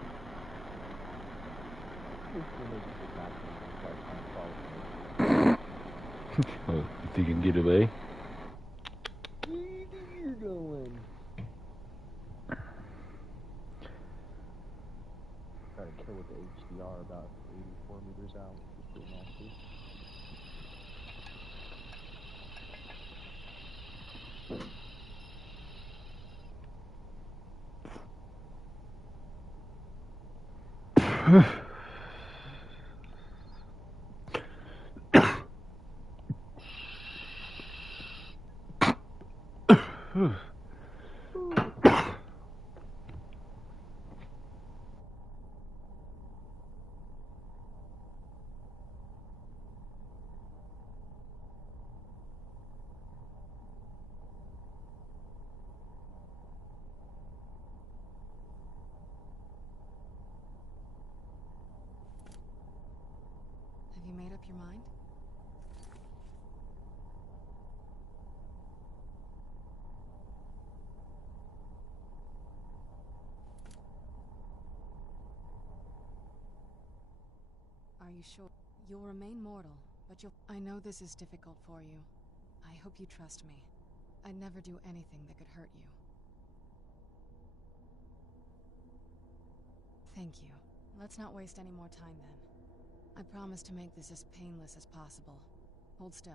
Oh, you think you can get away? You're going. Try to kill with the HDR about 84 meters out, which is pretty nasty. Have you made up your mind? Are you sure? You'll remain mortal, but you'll... I know this is difficult for you. I hope you trust me. I'd never do anything that could hurt you. Thank you. Let's not waste any more time then. I promise to make this as painless as possible. Hold still.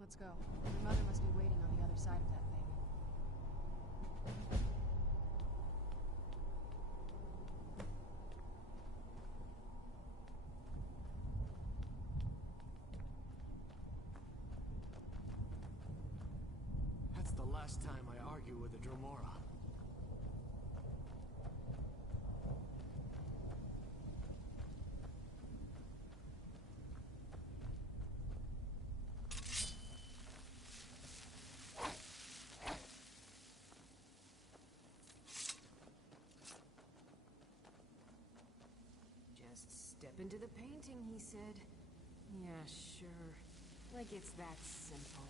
Let's go. My mother must be waiting on the other side of that thing. That's the last time I argue with a Dromora. Just step into the painting, he said. Yeah, sure. Like it's that simple.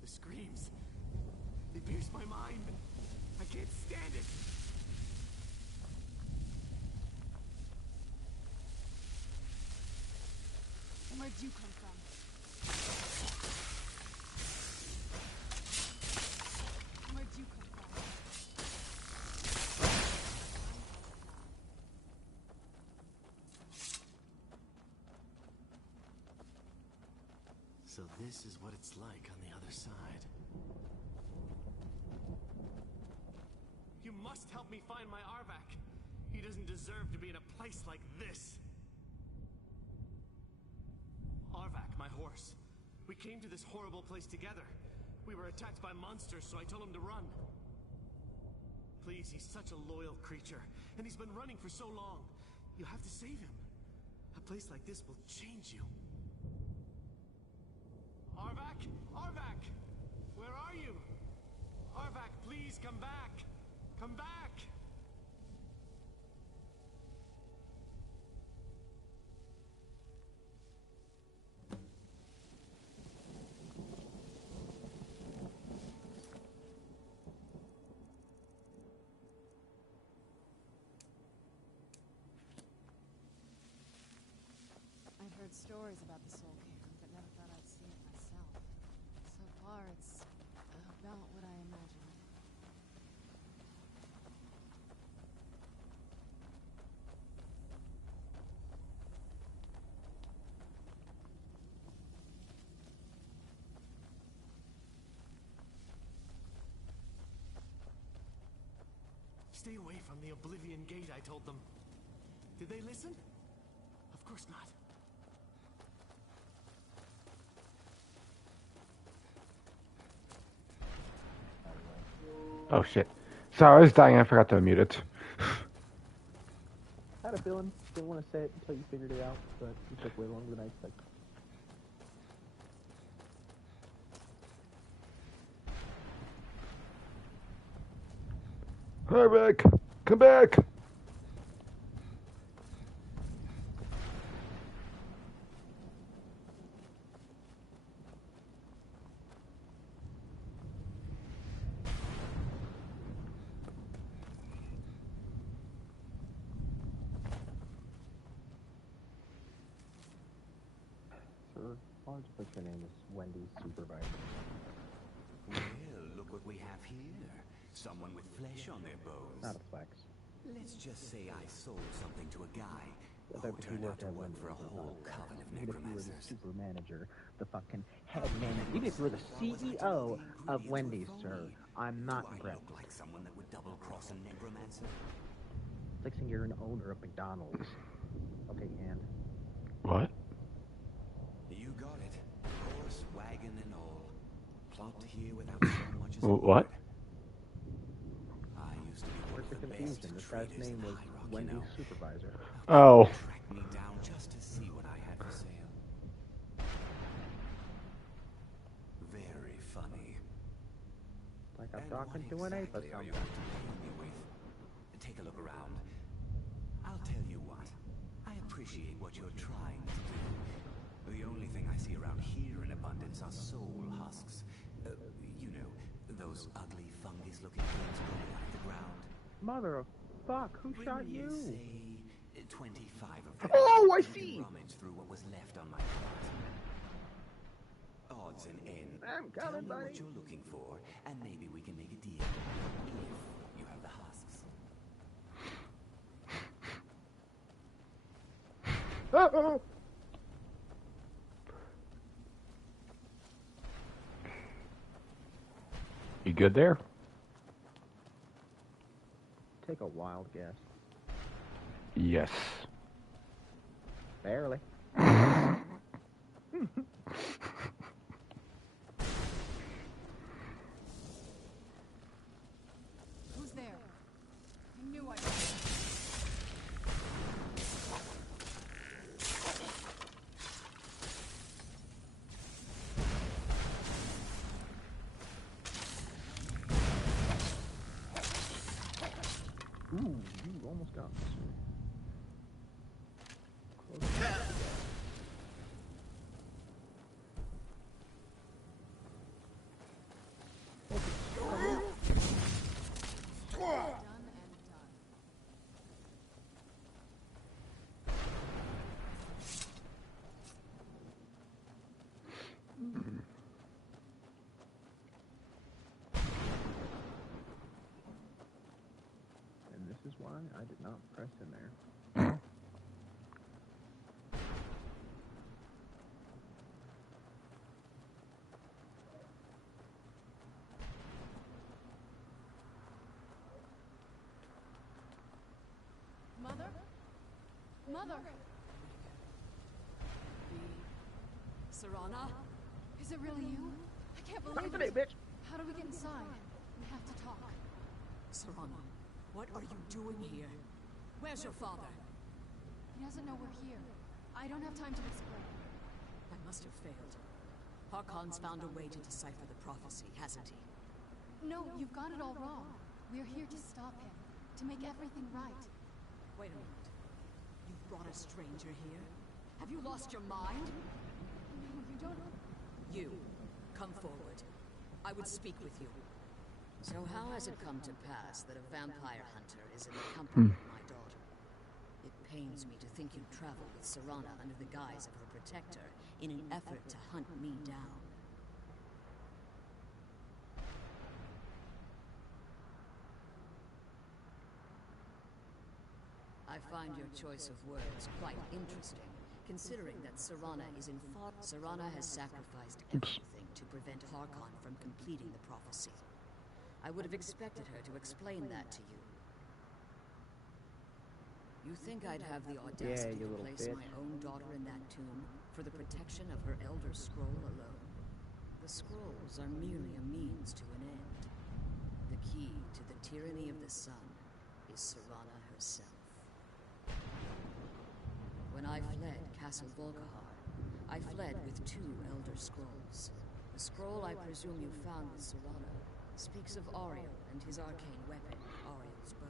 The screams. They pierce my mind. I can't stand it. Where'd you come from? Where'd you come from? So this is what it's like on the other side. You must help me find my Arvak. He doesn't deserve to be in a place like this. Arvak, my horse. We came to this horrible place together. We were attacked by monsters, so I told him to run. Please, he's such a loyal creature, and he's been running for so long. You have to save him. A place like this will change you. Arvak? Arvak! Where are you? Arvak, please come back! Come back! I've heard stories about the Soul Cave, but never thought I'd see it myself. So far, it's about what I imagined. Stay away from the Oblivion Gate, I told them. Did they listen? Of course not. Oh shit. Sorry, I was dying. I forgot to unmute it. I had a feeling. Didn't want to say it until you figured it out, but it took way longer than I expected. Arvak, come back! Sir, why don't you put your name as Wendy's supervisor? Well, look what we have here. Someone with flesh on their bones. Not a flex. Let's just say I sold something to a guy If who ever he turned out worked to at work Wendy's, for a whole coven of even if you were the necromancers. super manager, the fucking head manager, even if you were the CEO of Wendy's, sir, I'm not Do I impressed. look like someone that would double-cross a necromancer? It's like saying you're an owner of McDonald's. Okay, and What? You got it. Horse, wagon, and all. Plopped here without so much as a What? word. I used to be one where's of the the best confusion? This guy's traders name in was High Rock, you Wendy's know. supervisor. Oh. Tracked me down just to see what I had for sale. Very funny. Like I'm And talking what to an ape or exactly are you something. going to pay me with? Take a look around. I'll tell you what. I appreciate what you're trying to do. The only thing I see around here in abundance are soul husks. You know, those ugly fungus-looking things growing out of the ground. Mother of fuck, who Bring shot me, you? say, 25 of them. Oh, I and can see. rummage through what was left on my cart. Odds and ends. I'm Tell coming, me buddy. what you're looking for, and maybe we can make a deal. If you have the husks. You good there? Take a wild guess. Yes. Barely. Who's there? I knew I'd... Ooh, you almost got me. And this is why I did not press in there. Mother? Mother! Serana? Is it really you? I can't believe Hey, it. bitch. How do we get inside? We have to talk. Serana, what are you doing here? Where's your father? He doesn't know we're here. I don't have time to explain. I must have failed. Harkon's found a way to decipher the prophecy, hasn't he? No, you've got it all wrong. We're here to stop him. To make everything right. Wait a minute. You've brought a stranger here? Have you lost your mind? No, you don't... You, come forward. I would speak with you. So how has it come to pass that a vampire hunter is in the company of my daughter? It pains me to think you traveled with Serana under the guise of her protector in an effort to hunt me down. I find your choice of words quite interesting, considering that Serana is in fault. Serana has sacrificed everything to prevent Harkon from completing the prophecy. I would have expected her to explain that to you. You think I'd have the audacity to place my own daughter in that tomb for the protection of her Elder Scroll alone? The scrolls are merely a means to an end. The key to the tyranny of the sun is Serana herself. When I fled Castle Volkihar, I fled with 2 Elder Scrolls. The scroll I presume you found with Serana speaks of Ariel and his arcane weapon, Ariel's bow.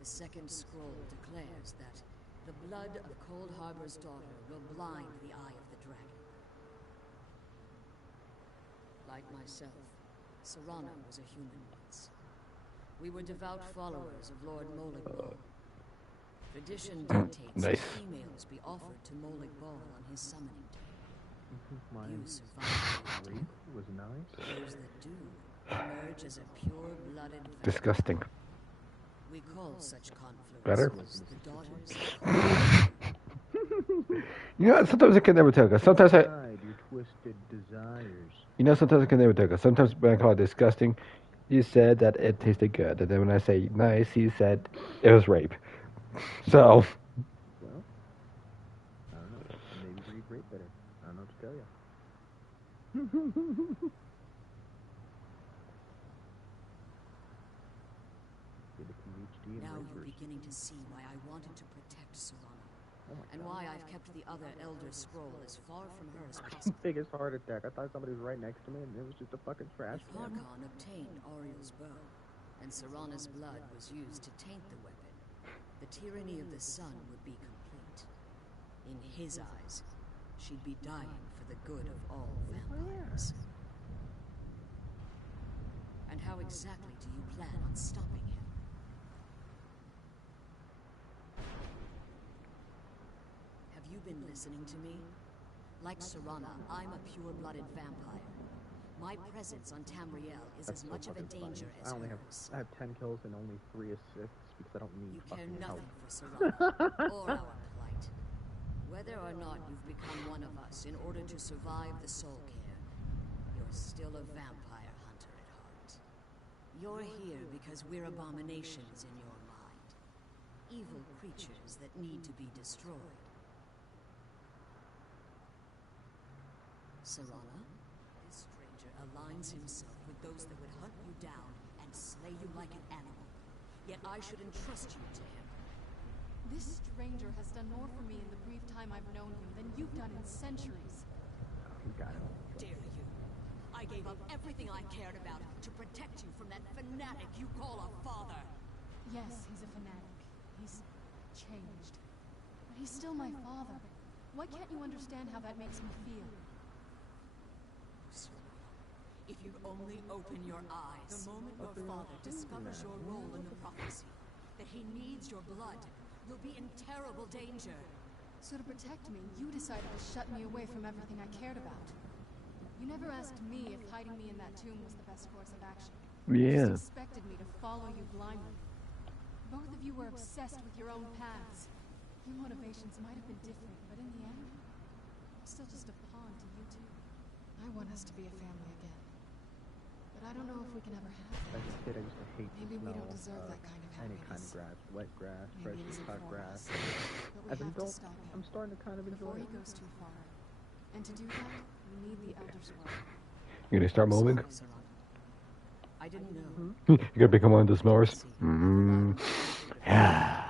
The second scroll declares that the blood of Cold Harbor's daughter will blind the eye of the dragon. Like myself, Serana was a human once. We were devout followers of Lord Molig Bal. Tradition dictates that females be offered to Molig Bal on his summoning day. You survived. Was nice. Those that do emerge as a pure-blooded vampire. Disgusting. We call such Better? confluences the daughters. You know, sometimes I can never tell. Cause sometimes I, Your twisted desires. you know, sometimes I can never tell. Cause sometimes when I call it disgusting, you said that it tasted good, and then when I say nice, you said it was rape. So. Well, I don't know. Maybe read rape better. I don't know what to tell you. Now you're beginning to see why I wanted to protect Serana. And why I've kept the other Elder Scroll as far from her as possible. Biggest heart attack. I thought somebody was right next to me and it was just a fucking trash If can. Harkon obtained Ariel's bow, and Serana's blood was used to taint the weapon, the tyranny of the sun would be complete. In his eyes, she'd be dying for the good of all vampires. And how exactly do you plan on stopping him? Have you been listening to me? Like Serana, I'm a pure-blooded vampire. My presence on Tamriel is as much of a danger as hers. I have 10 kills and only 3 assists because I don't need You care fucking help. nothing for Serana, or our plight. Whether or not you've become one of us in order to survive the Soul Care, you're still a vampire hunter at heart. You're here because we're abominations in your mind. Evil creatures that need to be destroyed. Serana, this stranger aligns himself with those that would hunt you down and slay you like an animal. Yet I should entrust you to him. This stranger has done more for me in the brief time I've known him than you've done in centuries. You got it. Dare you? I gave up everything I cared about to protect you from that fanatic you call a father. Yes, he's a fanatic. He's changed. But he's still my father. Why can't you understand how that makes me feel? If you'd only open your eyes. The moment your father discovers your role in the prophecy, that he needs your blood, you'll be in terrible danger. So to protect me, you decided to shut me away from everything I cared about. You never asked me if hiding me in that tomb was the best course of action. Yeah. You just expected me to follow you blindly. Both of you were obsessed with your own paths. Your motivations might have been different, but in the end, I'm still just a pawn to you two. I want us to be a family again. But I don't know if we can ever have As that. a kid, I used to hate Maybe the we smell don't deserve of that kind of any kind of happiness. grass, wet grass, Maybe it freshly isn't cut for grass. us. But we As an have to adult, stop him I'm starting to kind of enjoy before he it. goes too far. And to do that, we need the Elder Scroll. You gonna start mowing? Sorry, Serrano. I didn't know. You gonna become one of those mowers? Yeah.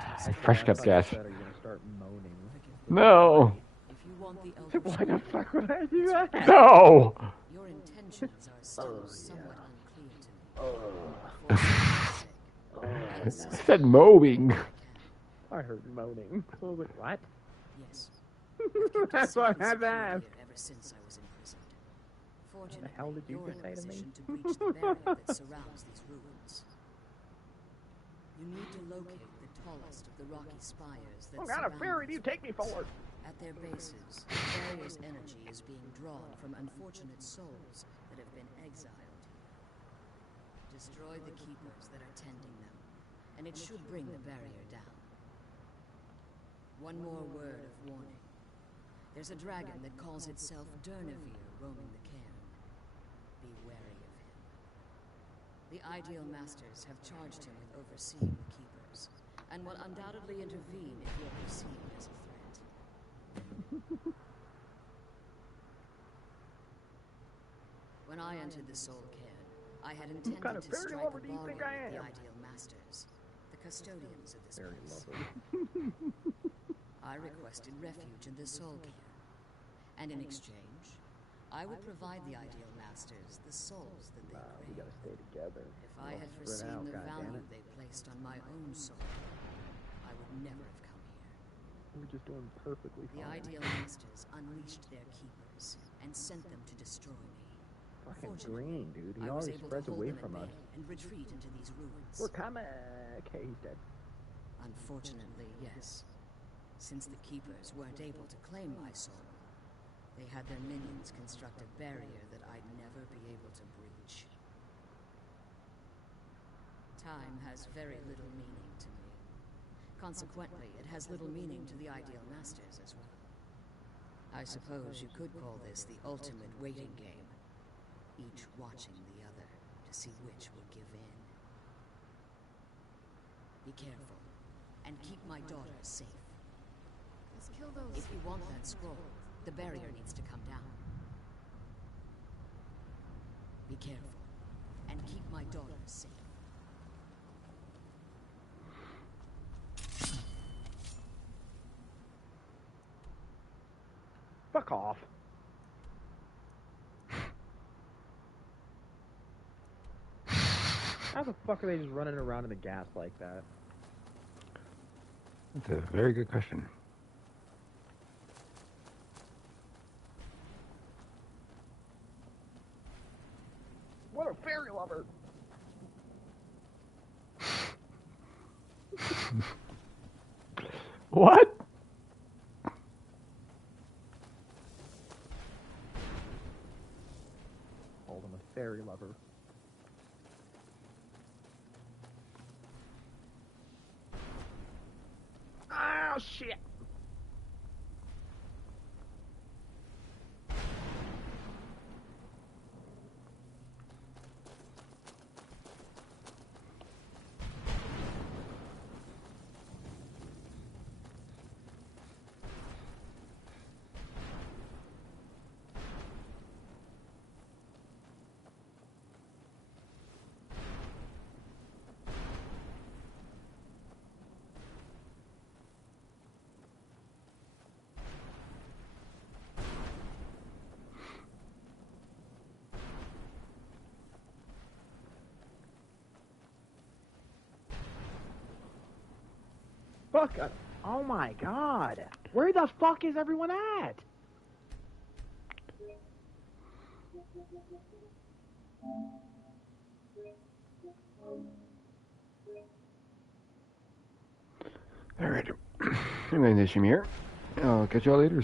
Fresh cut gas. Said, are you gonna start moaning? No. If you want the Elder Why the Scroll, fuck would I do that? No. your intentions are still somewhat unclear to me. For safety's sake, I said mowing. I heard moaning. I was like, what? yes. That's what I had to Security ask. here ever since I was imprisoned. What the Fortunately, hell did you you're just in a say to me? position to breach the barrier that surrounds these ruins. You need to locate the tallest of the rocky spires that What kind of surround fairy do these you take me for? ruins. At their bases, the barrier's energy is being drawn from unfortunate souls that have been exiled. Destroy the keepers that are tending them, and it should bring the barrier down. One more word of warning. There's a dragon that calls itself Durnevere roaming the cairn. Be wary of him. The Ideal Masters have charged him with overseeing the keepers, and will undoubtedly intervene if you're perceived as a threat. When I entered the Soul Cairn, I had intended kind of to fairy strike lover a do you think bargain I with the am? Ideal Masters, the custodians of this Fairy place. lover. I requested refuge in the Soul Cairn, and in exchange, I would provide the Ideal Masters the souls that they We crave. gotta stay together. If I had Spread foreseen out, the value goddammit. they placed on my own soul, I would never have come here. We're just doing perfectly The fine. Ideal Masters unleashed their keepers and sent them to destroy me. Fucking Fortunately, green, dude. He I was always able spreads to hold away them from at us. bay and retreat into these ruins. We're coming. Okay, he's dead. Unfortunately, yes. Since the keepers weren't able to claim my soul, they had their minions construct a barrier that I'd never be able to breach. Time has very little meaning to me. Consequently, it has little meaning to the Ideal Masters as well. I suppose you could call this the ultimate waiting game, each watching the other to see which will give in. Be careful, and keep my daughter safe. Let's kill those. If you want that scroll, the barrier needs to come down. Be careful, and keep my daughter safe. Fuck off. How the fuck are they just running around in the gas like that? That's a very good question. What a fairy lover! What? Called him a fairy lover. Oh shit! Fuck! Oh my god! Where the fuck is everyone at? Alright. I'm going to nation here. I'll catch y'all later.